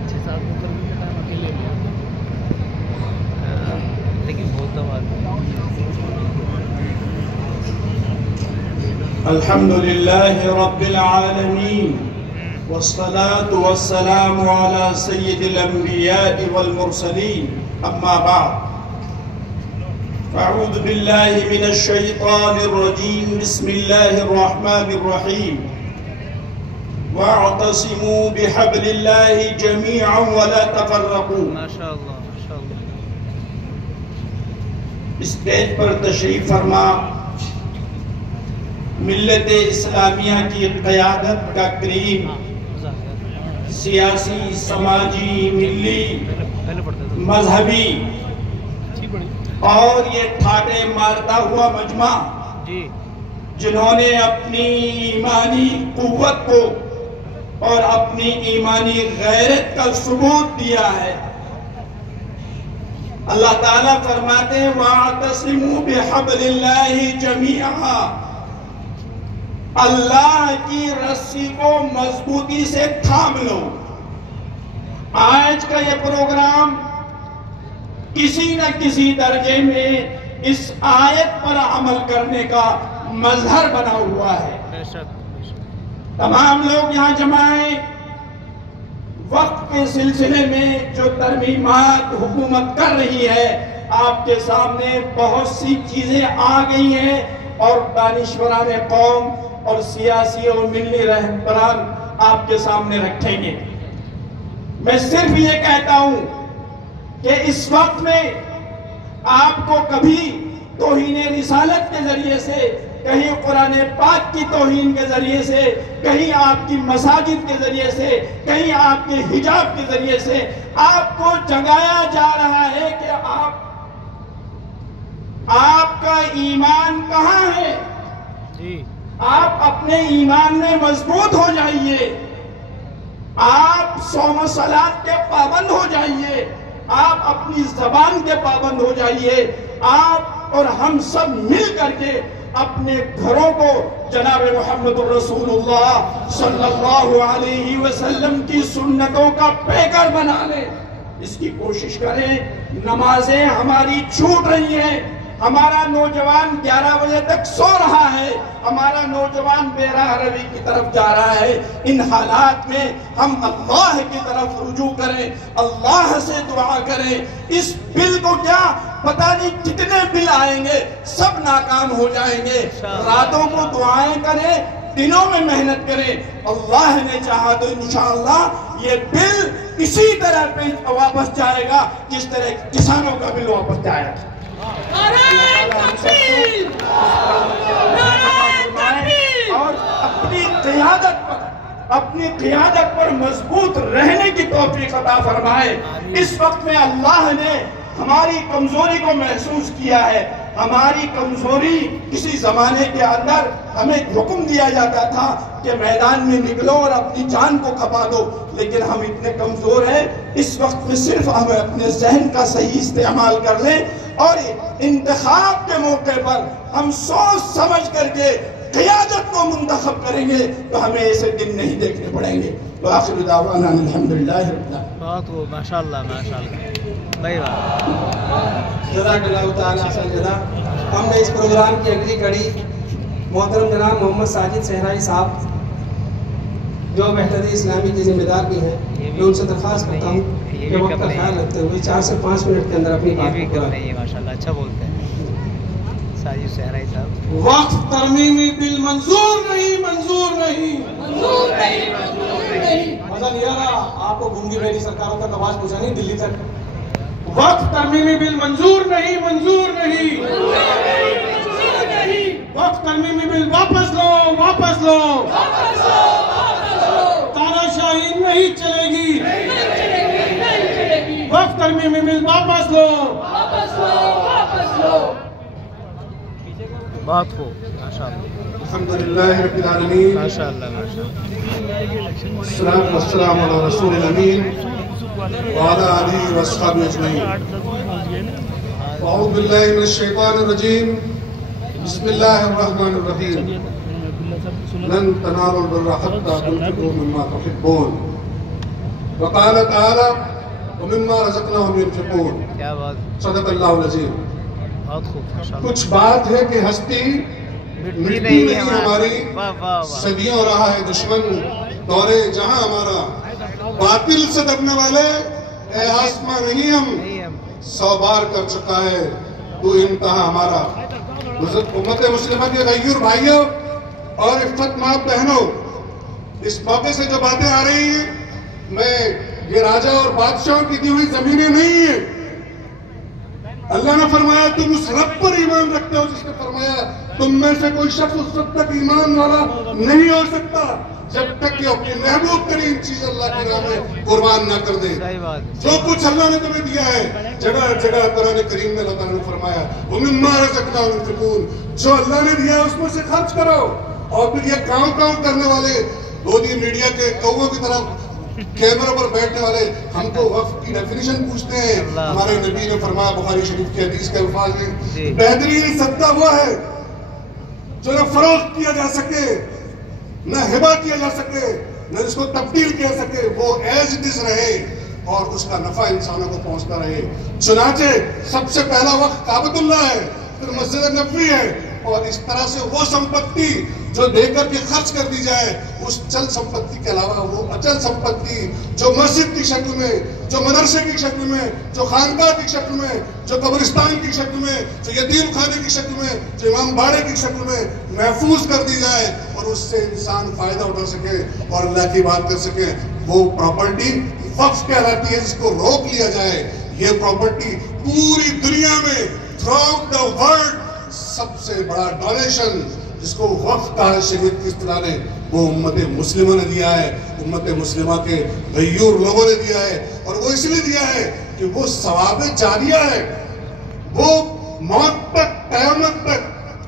6-7 अकेले लेकिन बहुत अल्हम्दुलिल्लाह रब्बिल आलमीन वस्सलातु वस्सलामु अला सय्यिदिल अंबिया वल मुरसलीन अम्मा बाद अऊज़ु बिल्लाहि मिनश शैतानिर रजीम बिस्मिल्लाहिर रहमानिर रहीम वअतसिमू बिहब्लिल्लाहि जमीअन वला तफर्रकू। माशाअल्लाह माशाअल्लाह। स्टेज पर तशरीफ फरमा मिल्लत इस्लामिया की क़यादत का करीम सियासी समाजी मिली मजहबी और ये ठाटे मारता हुआ मजमा जिन्होंने अपनी ईमानी कुव्वत को और अपनी ईमानी गैरत का सबूत दिया है। अल्लाह ताला फरमाते हैं वअतसिमू बिहब्लिल्लाहि जमीअन, अल्लाह की रस्सी को मजबूती से थाम लो। आज का ये प्रोग्राम किसी न किसी दर्जे में इस आयत पर अमल करने का मजहर बना हुआ है। तमाम लोग यहाँ जमा हैं। वक्त के सिलसिले में जो तरमीमात हुकूमत कर रही है, आपके सामने बहुत सी चीजें आ गई हैं और दानिश्वरान कौम और सियासी और मिल्ली रहबरान आपके सामने रखेंगे। मैं सिर्फ ये कहता हूं कि इस वक्त में आपको कभी तौहीन रिसालत के जरिए से, कहीं कुरान पाक की तौहीन के जरिए से, कहीं आपकी मसाजिद के जरिए से, कहीं आपके हिजाब के जरिए से आपको जगाया जा रहा है कि आपका ईमान कहाँ है। आप अपने ईमान में मजबूत हो जाइए, आप सौम सलात के पाबंद हो जाइए, आप अपनी जबान के पाबंद हो जाइए। आप और हम सब मिल करके अपने घरों को जनाब मोहम्मद रसूलुल्लाह सल्लल्लाहु अलैहि वसल्लम की सुन्नतों का पैकर बना ले। इसकी कोशिश करें। नमाजें हमारी छूट रही हैं, हमारा नौजवान 11 बजे तक सो रहा है, हमारा नौजवान बेराह रवी की तरफ जा रहा है। इन हालात में हम अल्लाह की तरफ रुजू करें, अल्लाह से दुआ करें। इस बिल को क्या पता नहीं कितने बिल आएंगे, सब नाकाम हो जाएंगे। रातों को दुआएं करें, दिनों में मेहनत करें। अल्लाह ने चाहा तो इंशाअल्लाह ये बिल इसी तरह पे वापस जाएगा जिस तरह किसानों का बिल वापस जाएगा। और अपनी क़ियादत पर मजबूत रहने की तौफीक अता फरमाए। इस वक्त में अल्लाह ने हमारी कमजोरी को महसूस किया है। हमारी कमजोरी, किसी जमाने के अंदर हमें हुक्म दिया जाता था कि मैदान में निकलो और अपनी जान को खपा दो, लेकिन हम इतने कमजोर हैं। इस वक्त में सिर्फ हम अपने जहन का सही इस्तेमाल कर लें और इंतखाब के मौके पर हम सोच समझ करके क़ियादत को मुंतखब करेंगे तो हमें ऐसे दिन नहीं देखने पड़ेंगे। तो आखिर दावाना अल्हम्दुलिल्लाह रब्बिल आलमीन। बहुत खूब, माशाअल्लाह माशाअल्लाह, भाई जज़ाकल्लाहु ताला सल्लल्लाहु अलैहि। हमने इस प्रोग्राम की अगली कड़ी मोहतरम जनाब मोहम्मद साजिद सहराई साहब जो महतदी इस्लामी के जिम्मेदार भी हैं, मैं उनसे दरख्वास्त करता हूँ कि वक्त का ख्याल रखते हुए 4 से 5 मिनट के अंदर अपनी बात को पूरा करें। माशाअल्लाह अच्छा बोलते हैं साजिद सहराई साहब। वक्फ तरमीमी बिल मंजूर नहीं, मंजूर नहीं, मंजूर नहीं, मंजूर नहीं। मजा नहीं आ रहा आपको? गूंगी मेरी सरकारों तक आवाज पहुंचानी दिल्ली तक। वक्फ तरमीमी बिल मंजूर नहीं, मंजूर नहीं, वक्फ तरमीमी बिल वापस लो, वापस लो, तानाशाही नहीं चलेगी, वक्फ तरमीमी बिल वापस लो, वापस लो, वापस लो। बहुत खूब, माशाअल्लाह, अल्हम्दुलिल्लाह रब्बिल आलमीन, माशाअल्लाह माशाअल्लाह। अस्सलातु वस्सलामु अला रसूलिल अमीन व अला आलिहि व अस्हाबिहि अजमईन। अऊज़ु बिल्लाहि मिनश शैतानिर रजीम। बिस्मिल्लाहिर रहमानिर रहीम। लन तनालुल बिर्रा हत्ता तुनफिकू मिम्मा तुहिब्बून व क़ाल तआला व मिम्मा रज़क़नाहुम युनफिकून। क्या बात, सदक़ल्लाहुल अज़ीम। बहुत खूब, माशाअल्लाह। कुछ बात है कि हस्ती मिटती नहीं हमारी, सदियों रहा है दुश्मन दौरे जहां हमारा। बातिल से दबने वाले ए आसमां नहीं हम, 100 बार कर चुका है तू इम्तिहान हमारा। उम्मत मुस्लिमा के गय्यूर भाइयों और इफ्फत माँ बहनों, इस मौके से जो बातें आ रही हैं, मैं ये राजा और बादशाहों की दी हुई जमीनें नहीं है। अल्लाह ने फरमाया तुम उस रब पर ईमान रखते हो जिसने फरमाया तुम में से कोई शख्स उस रब तक ईमान वाला नहीं हो सकता जब तक कि अपनी महबूब तरीन चीज अल्लाह की राह में कुर्बान ना कर दे। जो कुछ अल्लाह ने तुम्हें दिया है, जगह जगह कुरान करीम में अल्लाह ताला ने फरमाया वो मिम्मा रज़क़नाहुम युनफिकून, जो अल्लाह ने दिया है उसमें से खर्च करो। और फिर ये काम करने वाले मोदी मीडिया के कौवों की तरफ कैमरे पर बैठने वाले हमको वक्फ की डेफिनेशन पूछते हैं। हमारे नबी ने फरमाया बुखारी शरीफ की हदीस के अल्फाज में, बेहतरीन सदका वो है जो न फरोख्त किया जा सके, न हिबा किया जा सके, न इसको तब्दील किया सके, वो एज इट इज रहे और उसका नफा इंसानों को पहुंचता रहे। चुनाचे सबसे पहला वक्त काबतुल्लाह है, फिर मस्जिद नबवी है, और इस तरह से वो संपत्ति जो देकर के खर्च कर दी जाए, उस चल संपत्ति के अलावा वो अचल संपत्ति जो मस्जिद की शक्ल में, जो मदरसे की शक्ल में, जो खानका की शक्ल में, जो कब्रिस्तान की शक्ल में, जो यतीम खाने की शक्ल में, जो इमाम बाड़े की शक्ल में महफूज कर दी जाए और उससे इंसान फायदा उठा सके और अल्लाह की बात कर सके, वो प्रॉपर्टी वक्फ कहलाती है, जिसको रोक लिया जाए। ये प्रॉपर्टी पूरी दुनिया में थ्रू आउट द वर्ल्ड सबसे बड़ा डोनेशन जिसको वक्फ कहा है शरीयत की इस्तिलाह ने, वो उम्मत मुस्लिमा ने दिया है, उम्मत मुस्लिमा के गय्यूर लोगों ने दिया है। और वो इसलिए दिया है कि वो सवाब जारिया है, वो मौत तक, क़यामत तक,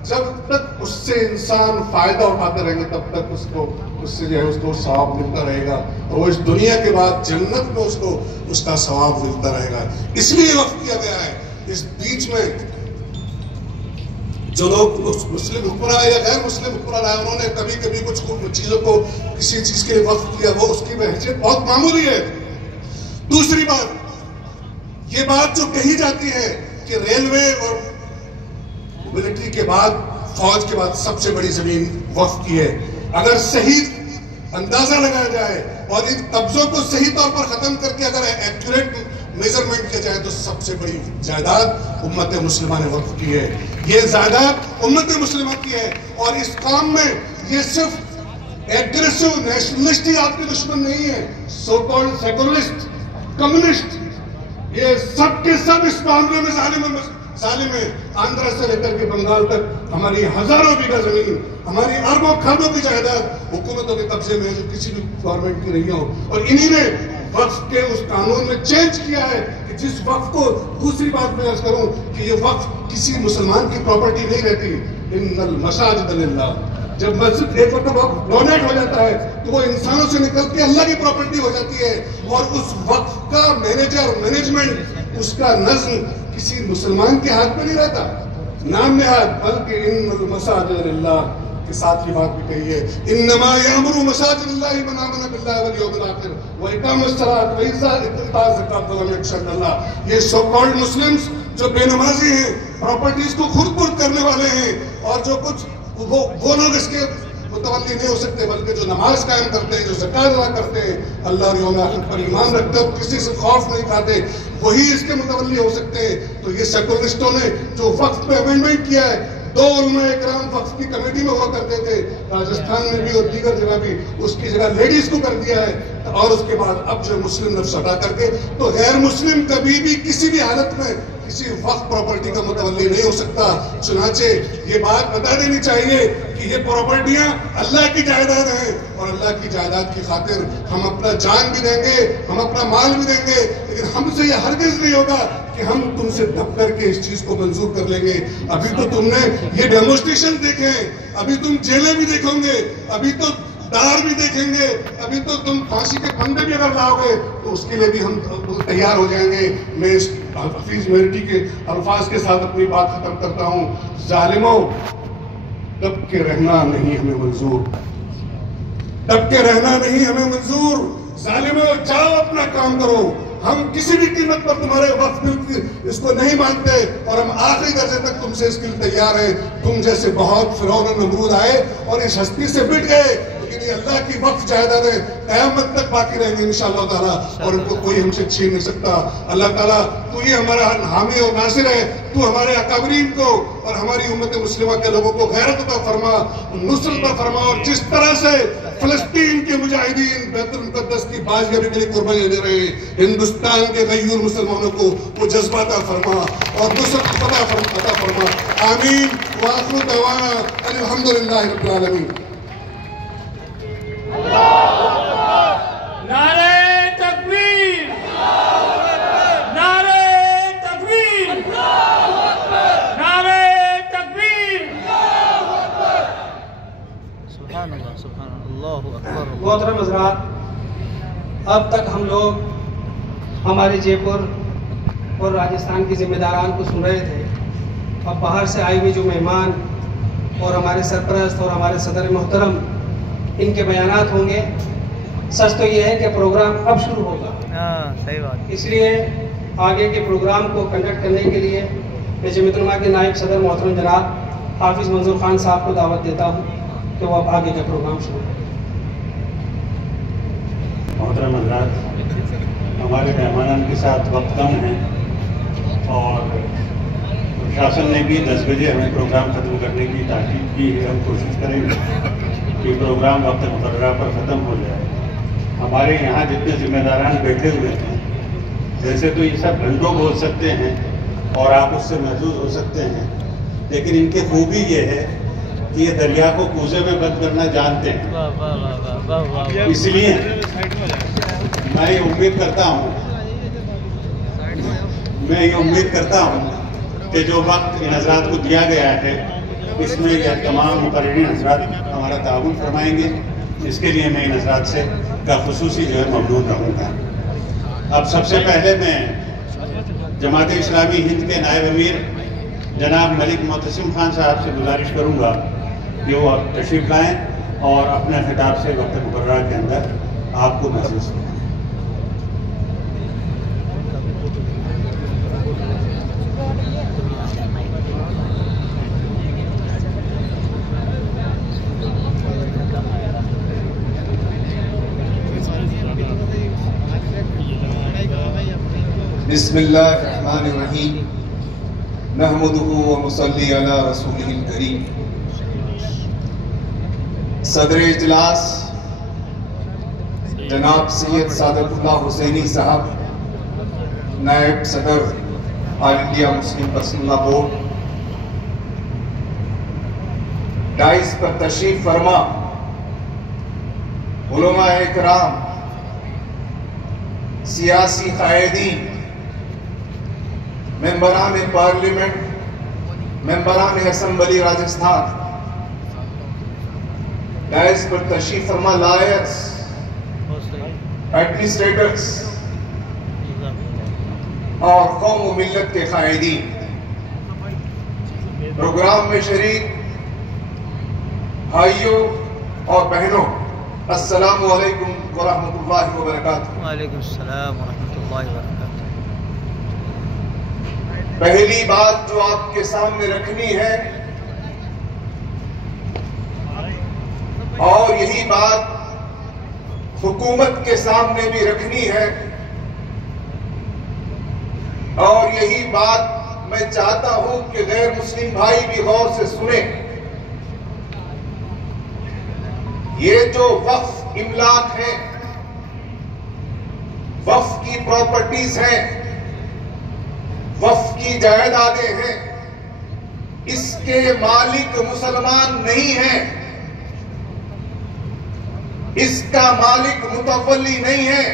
जब तक उससे इंसान फायदा उठाते रहेंगे तब तक उसको उससे जो है उसको सवाब मिलता रहेगा, और वो इस दुनिया के बाद जन्नत में उसको उसका सवाब मिलता रहेगा। इसलिए वक्फ किया गया है। इस बीच में जो लोग मुस्लिम हुक्मरान या गैर मुस्लिम हुक्मरान आए, उन्होंने कभी कभी कुछ चीजों को किसी चीज के लिए वक्फ किया, वो उसकी हैसियत बहुत मामूली है। दूसरी बात, ये बात जो कही जाती है कि रेलवे और मिलिट्री के बाद, फौज के बाद सबसे बड़ी जमीन वक्फ की है, अगर सही अंदाजा लगाया जाए और इन कब्जों को सही तौर पर खत्म करके अगर एक्यूरेट मेजरमेंट किया जाए तो सबसे बड़ी जायदाद उम्मत मुस्लिमा ने वक्फ की है। ये जायदाद उम्मत मुस्लिमा की है और इस काम में ये सिर्फ एग्रेसिव नेशनलिस्ट ही आपके दुश्मन नहीं है, सो कॉल्ड सेकुलरिस्ट, कम्युनिस्ट, ये सब के सब इस मामले में जालिम है। आंध्र से लेकर के बंगाल तक हमारी हजारों बीघा जमीन, हमारी अरबों खरबों की जायदाद हुकूमतों के कब्जे में है, जो किसी भी गवर्नमेंट की नहीं हो। और इन्हीं ने वक्फ के उस कानून में चेंज किया है कि जिस वक्फ को, दूसरी बात मैं अर्ज करूं कि ये वक्फ किसी मुसलमान की प्रॉपर्टी नहीं रहती। इन्नल मसाजिद लिल्लाह, जब मस्जिद एक वक्त डोनेट हो जाता है तो वो इंसानों से निकल के अल्लाह की प्रॉपर्टी हो जाती है और उस वक्फ का मैनेजमेंट, उसका नज्म किसी मुसलमान के हाथ में नहीं रहता, नाम में हाथ, बल्कि इन्नल मसाजिद लिल्लाह के साथ ये बात भी कही है, इन्नमा यामुरु मसाजिदिल्लाहि मन आमना बिल्लाहि वल यौमिल आखिर व इकामस सलात व इताअ ज़कात व लम यखशल्लाह। ये सो कॉल्ड मुस्लिम्स जो बेनमाजी हैं, प्रॉपर्टीज को खुद कुर्द करने वाले हैं और जो कुछ वो लोग इसके मुतवल्ली नहीं हो सकते, बल्कि जो नमाज कायम करते हैं, जो ज़कात अदा करते हैं, अल्लाह और यौम आखिर पर ईमान रखते हैं, किसी से खौफ नहीं खाते, वही इसके मुतवल्ली हो सकते हैं। तो ये सेकुलरिस्टों ने जो वक्फ पे अमेंडमेंट किया है, 2 उलमा इकराम वक्फ की कमेटी में हुआ करते थे, राजस्थान में भी और दीगर जगह भी, उसकी जगह लेडीज को कर दिया है। और उसके बाद अब जो मुस्लिम लफ्ज़ हटा करके, तो गैर मुस्लिम कभी भी किसी भी हालत में किसी वक्फ प्रॉपर्टी का मुतवल्ली नहीं हो सकता। चुनाचे ये बात बता देनी चाहिए कि ये प्रॉपर्टियां अल्लाह की जायदाद हैं और अल्लाह की जायदाद की खातिर हम अपना जान भी देंगे, हम अपना माल भी देंगे, लेकिन हमसे ये हरगिज नहीं होगा कि हम तुमसे दब करके इस चीज को मंजूर कर लेंगे। अभी तो तुमने ये डेमोन्स्ट्रेशन देखे, अभी तुम जेलें भी देखोगे, अभी तो दार भी देखेंगे, अभी तो तुम फांसी के फंदे भी अगर लाओगे तो उसके लिए भी हम तैयार हो जाएंगे। मैं इस हफीज मेहरटी के अल्फाज के साथ अपनी बात खत्म करता हूँ। जालिमों, दब के रहना नहीं हमें मंजूर, दब के रहना नहीं हमें मंजूर। जालिमों, जाओ अपना काम करो, हम किसी भी कीमत पर तुम्हारे वक्त इसको नहीं मानते और हम आखिरी दर्जे तक तुमसे इसके लिए तैयार हैं। तुम जैसे बहुत फिरौन और नमरूद आए और इस हस्ती से बिट गए, लेकिन ये अल्लाह की वक्फ जायदादें क़यामत तक बाकी रहेंगे इंशाअल्लाह ताला और इनको कोई हमसे छीन नहीं सकता। अल्लाह ताला तू ही हमारा हामी और नासिर है, तू हमारे अकाबरीन को और हमारी उम्मत मुस्लिमा के लोगों को गैरत अता फरमा, नुसरत अता फरमा और जिस तरह से फिलिस्तीन के मुजाहिदीन बैतुल मुक़द्दस की बाज़ियाबी के लिए कुर्बानी दे रहे हैं, हिंदुस्तान के गयूर मुसलमानों को वो जज्बा अता फरमा और नुसरत अता फरमा। आमीन व आखिरु दवाना अल्हम्दुलिल्लाहि रब्बिल आलमीन। नारे तकबीर, नारे तकबीर, नारे तकबीर। सुभान अल्लाह, सुभान अल्लाहु अकबर। मोहतरम हज़रात, अब तक हम लोग हमारे जयपुर और राजस्थान के जिम्मेदारान को सुन रहे थे। अब बाहर से आए हुए जो मेहमान और हमारे सरपरस्त और हमारे सदर मोहतरम, इनके बयानात होंगे। सच तो ये है कि प्रोग्राम अब शुरू होगा, सही बात। इसलिए आगे के प्रोग्राम को कंडक्ट करने के लिए मैं जमीयत-उल-उलमा के नायब सदर मोहतरम जनाब हाफिज़ मंजूर खान साहब को दावत देता हूँ कि वो अब आगे का प्रोग्राम शुरू करें। मोहतरम हज़रात, हमारे मेहमानान के साथ वक्त कम है और प्रशासन ने भी 10 बजे हमें प्रोग्राम ख़त्म करने की ताकीद की है। हम कोशिश करेंगे कि प्रोग्राम वक्त मुकर्ररा पर ख़त्म हो जाए। हमारे यहाँ जितने जिम्मेदारान बैठे हुए हैं, वैसे तो ये सब घंटों बोल सकते हैं और आप उससे महसूस हो सकते हैं, लेकिन इनकी खूबी ये है कि ये दरिया को कूजे में बंद करना जानते हैं। इसलिए मैं ये उम्मीद करता हूँ कि जो वक्त इन हज़रात को दिया गया है, इसमें यह तमाम मुकर्रिरीन हज़रात हमारा ताउन फरमाएंगे। इसके लिए मैं इन हज़रात से का खुसूसी जो है ममनून रहूँगा। अब सबसे पहले मैं जमात इस्लामी हिंद के नायब अमीर जनाब मलिक मोतसिम खान साहब से गुजारिश करूँगा कि वो अब तशरीफ़ लाएँ और अपने खिताब से वक्त मुकर्ररा के अंदर आपको महसूस करें। बिस्मिल्लाहिर्रहमानिर्रहीम नहमदुहु व मुसल्ली अला रसूलिहिल करीम। सदर इजलास जनाब सैयद सादतुल्लाह हुसैनी साहब, नायब सदर all India Muslim personal board, dice पर तशरीफ फरमा उलमा इकराम, सियासी कायदीन, मेंबरान पार्लियामेंट, मेंबरान असम्बली राजस्थान, डाइस पर तशरीफ फरमा लायर्स, एडमिनिस्ट्रेटर्स और कौम व मिल्लत के कायदीन, प्रोग्राम में शरीक भाइयों और बहनों, अस्सलामु अलैकुम व रहमतुल्लाहि व बरकातुहू। वालेकुम अस्सलाम व रहमतुल्लाहि व बरकातुहू। पहली बात जो आपके सामने रखनी है, और यही बात हुकूमत के सामने भी रखनी है, और यही बात मैं चाहता हूं कि गैर मुस्लिम भाई भी गौर से सुने। ये जो वक्फ इमलाक है, वक्फ की प्रॉपर्टीज हैं, वक्फ की जायदादें हैं, इसके मालिक मुसलमान नहीं हैं, इसका मालिक मुतवल्ली नहीं है,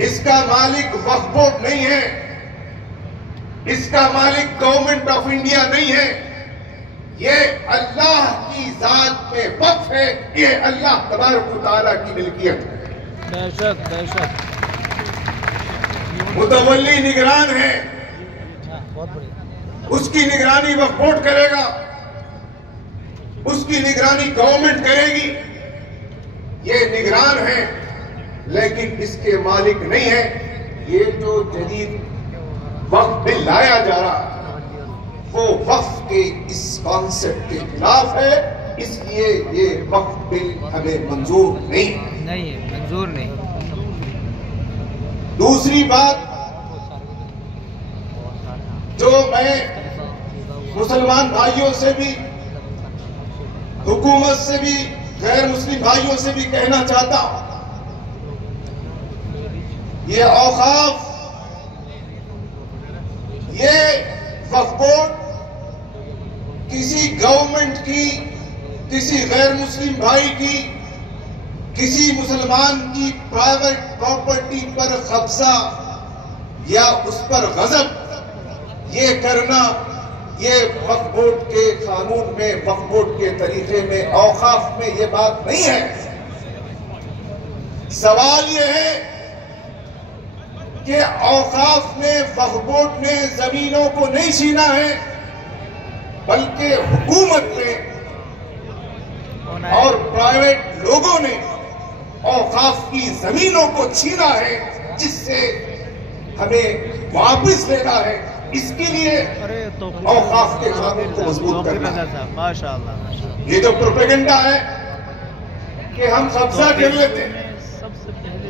इसका मालिक वक्फ बोर्ड नहीं है, इसका मालिक गवर्नमेंट ऑफ इंडिया नहीं है। ये अल्लाह की जात में वक्फ है, ये अल्लाह तबारक व तआला की मिल्कियत है। बेशक बेशक। मुतवल्ली निगरान है, उसकी निगरानी वक्फ बोर्ड करेगा, उसकी निगरानी गवर्नमेंट करेगी। ये निगरान है लेकिन इसके मालिक नहीं है। ये जो जदीद वक्फ बिल लाया जा रहा वो वक्फ के इस कॉन्सेप्ट के खिलाफ है, इसलिए ये वक्फ बिल हमें मंजूर नहीं है, मंजूर नहीं। दूसरी बात जो मैं मुसलमान भाइयों से भी, हुकूमत से भी, गैर मुस्लिम भाइयों से भी कहना चाहता हूं, ये औकाफ, ये वक्फ बोर्ड किसी गवर्नमेंट की, किसी गैर मुस्लिम भाई की, किसी मुसलमान की प्राइवेट प्रॉपर्टी पर कब्जा या उस पर गजब ये करना, ये वक्फ बोर्ड के कानून में, वक्फ बोर्ड के तरीके में, औकाफ में ये बात नहीं है। सवाल ये है कि औकाफ ने, वक्फ बोर्ड ने जमीनों को नहीं छीना है, बल्कि हुकूमत ने और प्राइवेट लोगों ने औकाफ की जमीनों को छीना है, जिससे हमें वापस लेना है। इसके लिए औकाफ के कानून को मजबूत करना है। माशाअल्लाह। ये जो प्रोपेगेंडा है कि हम कब्जा कर लेते हैं,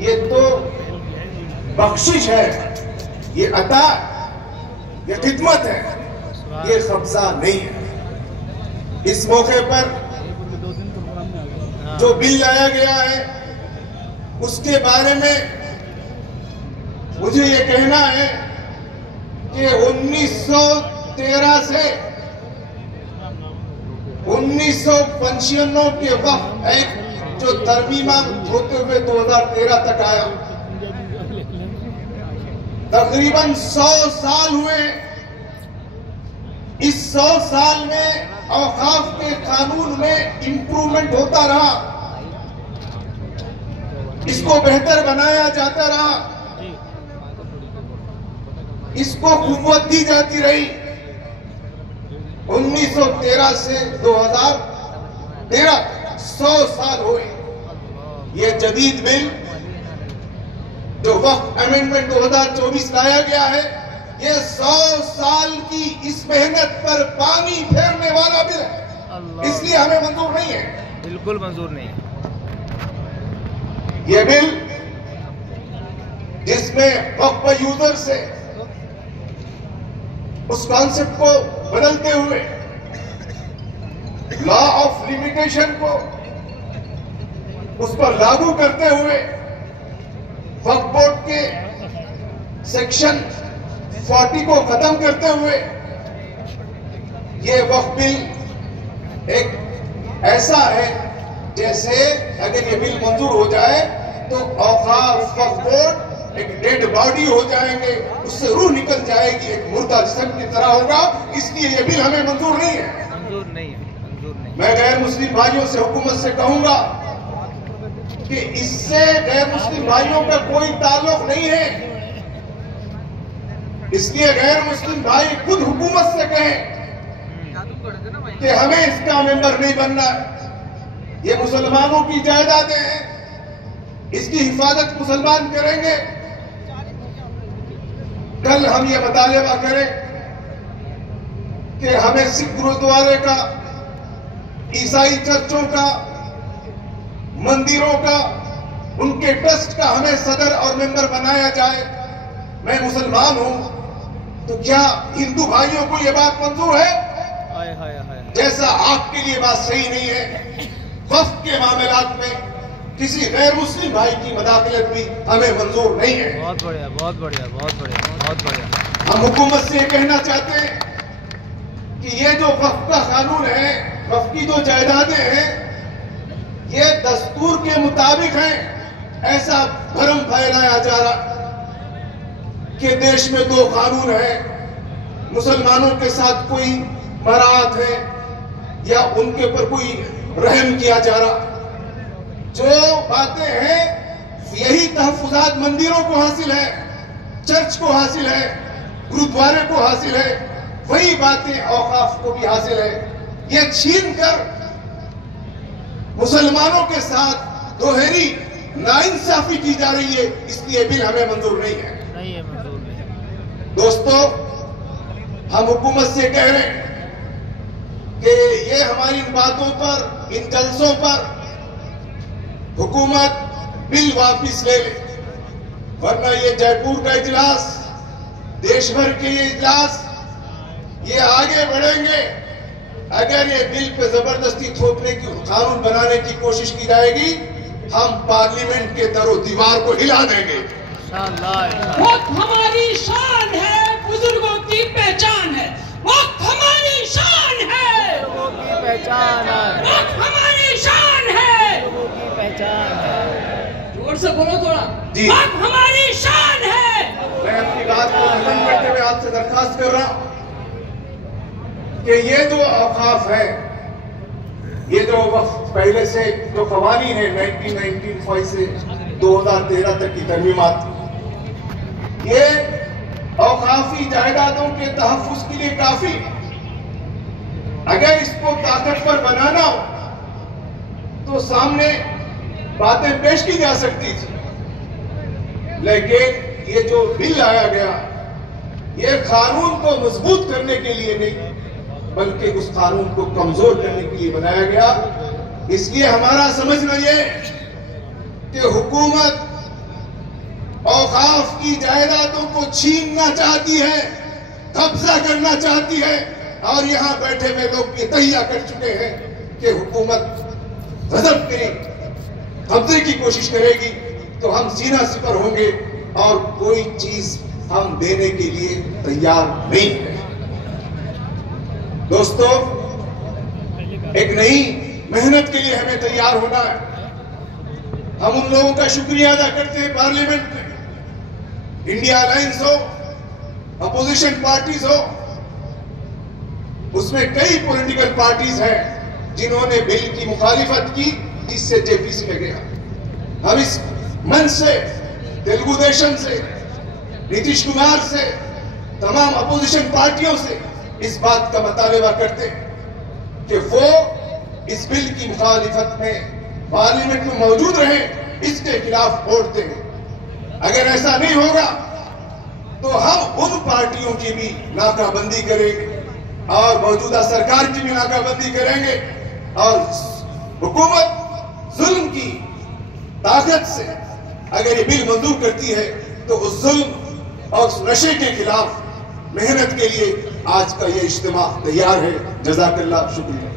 ये तो बख्शिश है, ये अता, ये खिदमत है, ये कब्जा नहीं है। इस मौके पर जो बिल लाया गया है उसके बारे में मुझे ये कहना है कि 1913 से 1995 के वक्त एक जो तरमीमा होते हुए 2013 तक आया, तकरीबन 100 साल हुए। इस 100 साल में औकाफ के कानून में इंप्रूवमेंट होता रहा, इसको बेहतर बनाया जाता रहा, इसको कुव्वत दी जाती रही। 1913 से 2013 100 साल हुए। ये जदीद बिल जो वक्फ अमेंडमेंट 2024 लाया गया है, ये 100 साल की इस मेहनत पर पानी फेरने वाला बिल है, इसलिए हमें मंजूर नहीं है। बिल्कुल मंजूर नहीं है। ये बिल जिस इसमें वक्फ यूजर से उस कॉन्सेप्ट को बदलते हुए लॉ ऑफ लिमिटेशन को उस पर लागू करते हुए वक्फ बोर्ड के सेक्शन 40 को खत्म करते हुए ये वक्फ बिल एक ऐसा है जैसे अगर ये बिल मंजूर हो जाए तो औकाफ वक्फ बोर्ड एक डेड बॉडी हो जाएंगे, उससे रूह निकल जाएगी, एक मुर्दा जिस्म की तरह होगा। इसलिए ये बिल हमें मंजूर नहीं है। मंजूर नहीं है, मंजूर नहीं। मैं गैर मुस्लिम भाइयों से, हुकूमत से कहूंगा कि इससे गैर मुस्लिम भाइयों का कोई ताल्लुक नहीं है। इसलिए गैर मुस्लिम भाई खुद हुकूमत से कहें कि हमें इसका मेंबर नहीं बनना। ये मुसलमानों की जायदादें हैं, इसकी हिफाजत मुसलमान करेंगे। कल हम ये मुतालबा करें कि हमें सिख गुरुद्वारे का, ईसाई चर्चों का, मंदिरों का, उनके ट्रस्ट का हमें सदर और मेंबर बनाया जाए। मैं मुसलमान हूं, तो क्या हिंदू भाइयों को यह बात मंजूर है? जैसा आपके लिए बात सही नहीं है, वक्फ के मामलात में किसी गैर मुस्लिम भाई की मदाखलत भी हमें मंजूर नहीं है। बहुत बढ़िया, बहुत बढ़िया, बहुत बढ़िया, बहुत बढ़िया। हम हुकूमत से कहना चाहते हैं कि ये जो वक्फ का कानून है, वक्फ की जो जायदादें हैं, ये दस्तूर के मुताबिक हैं। ऐसा भ्रम फैलाया जा रहा कि देश में दो कानून हैं, मुसलमानों के साथ कोई मराहत है या उनके ऊपर कोई रहम किया जा रहा। जो बातें हैं यही तहफुजात मंदिरों को हासिल है, चर्च को हासिल है, गुरुद्वारे को हासिल है, वही बातें औकाफ को भी हासिल है। ये छीन कर मुसलमानों के साथ दोहरी नाइंसाफी की जा रही है। इसलिए बिल हमें मंजूर नहीं है। नहीं है, मंजूर नहीं है। दोस्तों, हम हुकूमत से कह रहे हैं कि ये हमारी इन बातों पर, इन जलसों पर हुकूमत बिल वापिस ले ले, वरना ये जयपुर का इजलास, देश भर के ये इजलास, ये आगे बढ़ेंगे। अगर ये बिल पे जबरदस्ती थोपने की, कानून बनाने की कोशिश की जाएगी, हम पार्लियामेंट के दरो दीवार को हिला देंगे। वक्त हमारी शान है, बुजुर्गों की पहचान है। वक्त हमारी शान है, लोगों की पहचान है। वक्त हमारी शान है, लोगों की पहचान है। जोर से बोलो थोड़ा। जी। वक्त हमारी शान है। मैं अपनी बात को खत्म करते हुए आपसे दरखास्त कर रहा हूं कि ये जो औकाफ है, ये जो वक्त पहले से जो कवानीन है 1995 से 2013 तक की तरमीमात, ये औकाफी जायदादों के तहफ्फुज के लिए काफी। अगर इसको ताकतवर बनाना हो तो सामने बातें पेश की जा सकती थी, लेकिन ये जो बिल लाया गया, ये कानून को मजबूत करने के लिए नहीं बल्कि उस कानून को कमजोर करने के लिए बनाया गया। इसलिए हमारा समझना ये कि हुकूमत औकाफ की जायदादों को छीनना चाहती है, कब्जा करना चाहती है, और यहां बैठे हुए लोग ये तैयार कर चुके हैं कि हुकूमत गजब करेगी, कब्जे की कोशिश करेगी तो हम सीना सिपर होंगे और कोई चीज हम देने के लिए तैयार नहीं है। दोस्तों, एक नई मेहनत के लिए हमें तैयार होना है। हम उन लोगों का शुक्रिया अदा करते हैं पार्लियामेंट में, इंडिया अलायंस हो, अपोजिशन पार्टीज हो, उसमें कई पॉलिटिकल पार्टीज हैं जिन्होंने बिल की मुखालिफत की, जिससे जेपीसी में गया। हम इस मंच से, तेलुगु देशम से, नीतीश कुमार से, तमाम अपोजिशन पार्टियों से इस बात का मुतालबा करते हैं कि वो इस बिल की मुखालिफत में पार्लियामेंट में मौजूद रहे, इसके खिलाफ वोट दें। अगर ऐसा नहीं होगा तो हम उन पार्टियों की भी नाकाबंदी करेंगे और मौजूदा सरकार की भी नाकाबंदी करेंगे, और हुकूमत जुल्म की ताकत से अगर ये बिल मंजूर करती है तो उस जुल्म और उस नशे के खिलाफ मेहनत के लिए आज का ये इज्तिमा तैयार है। जज़ाकल्लाह, शुक्रिया।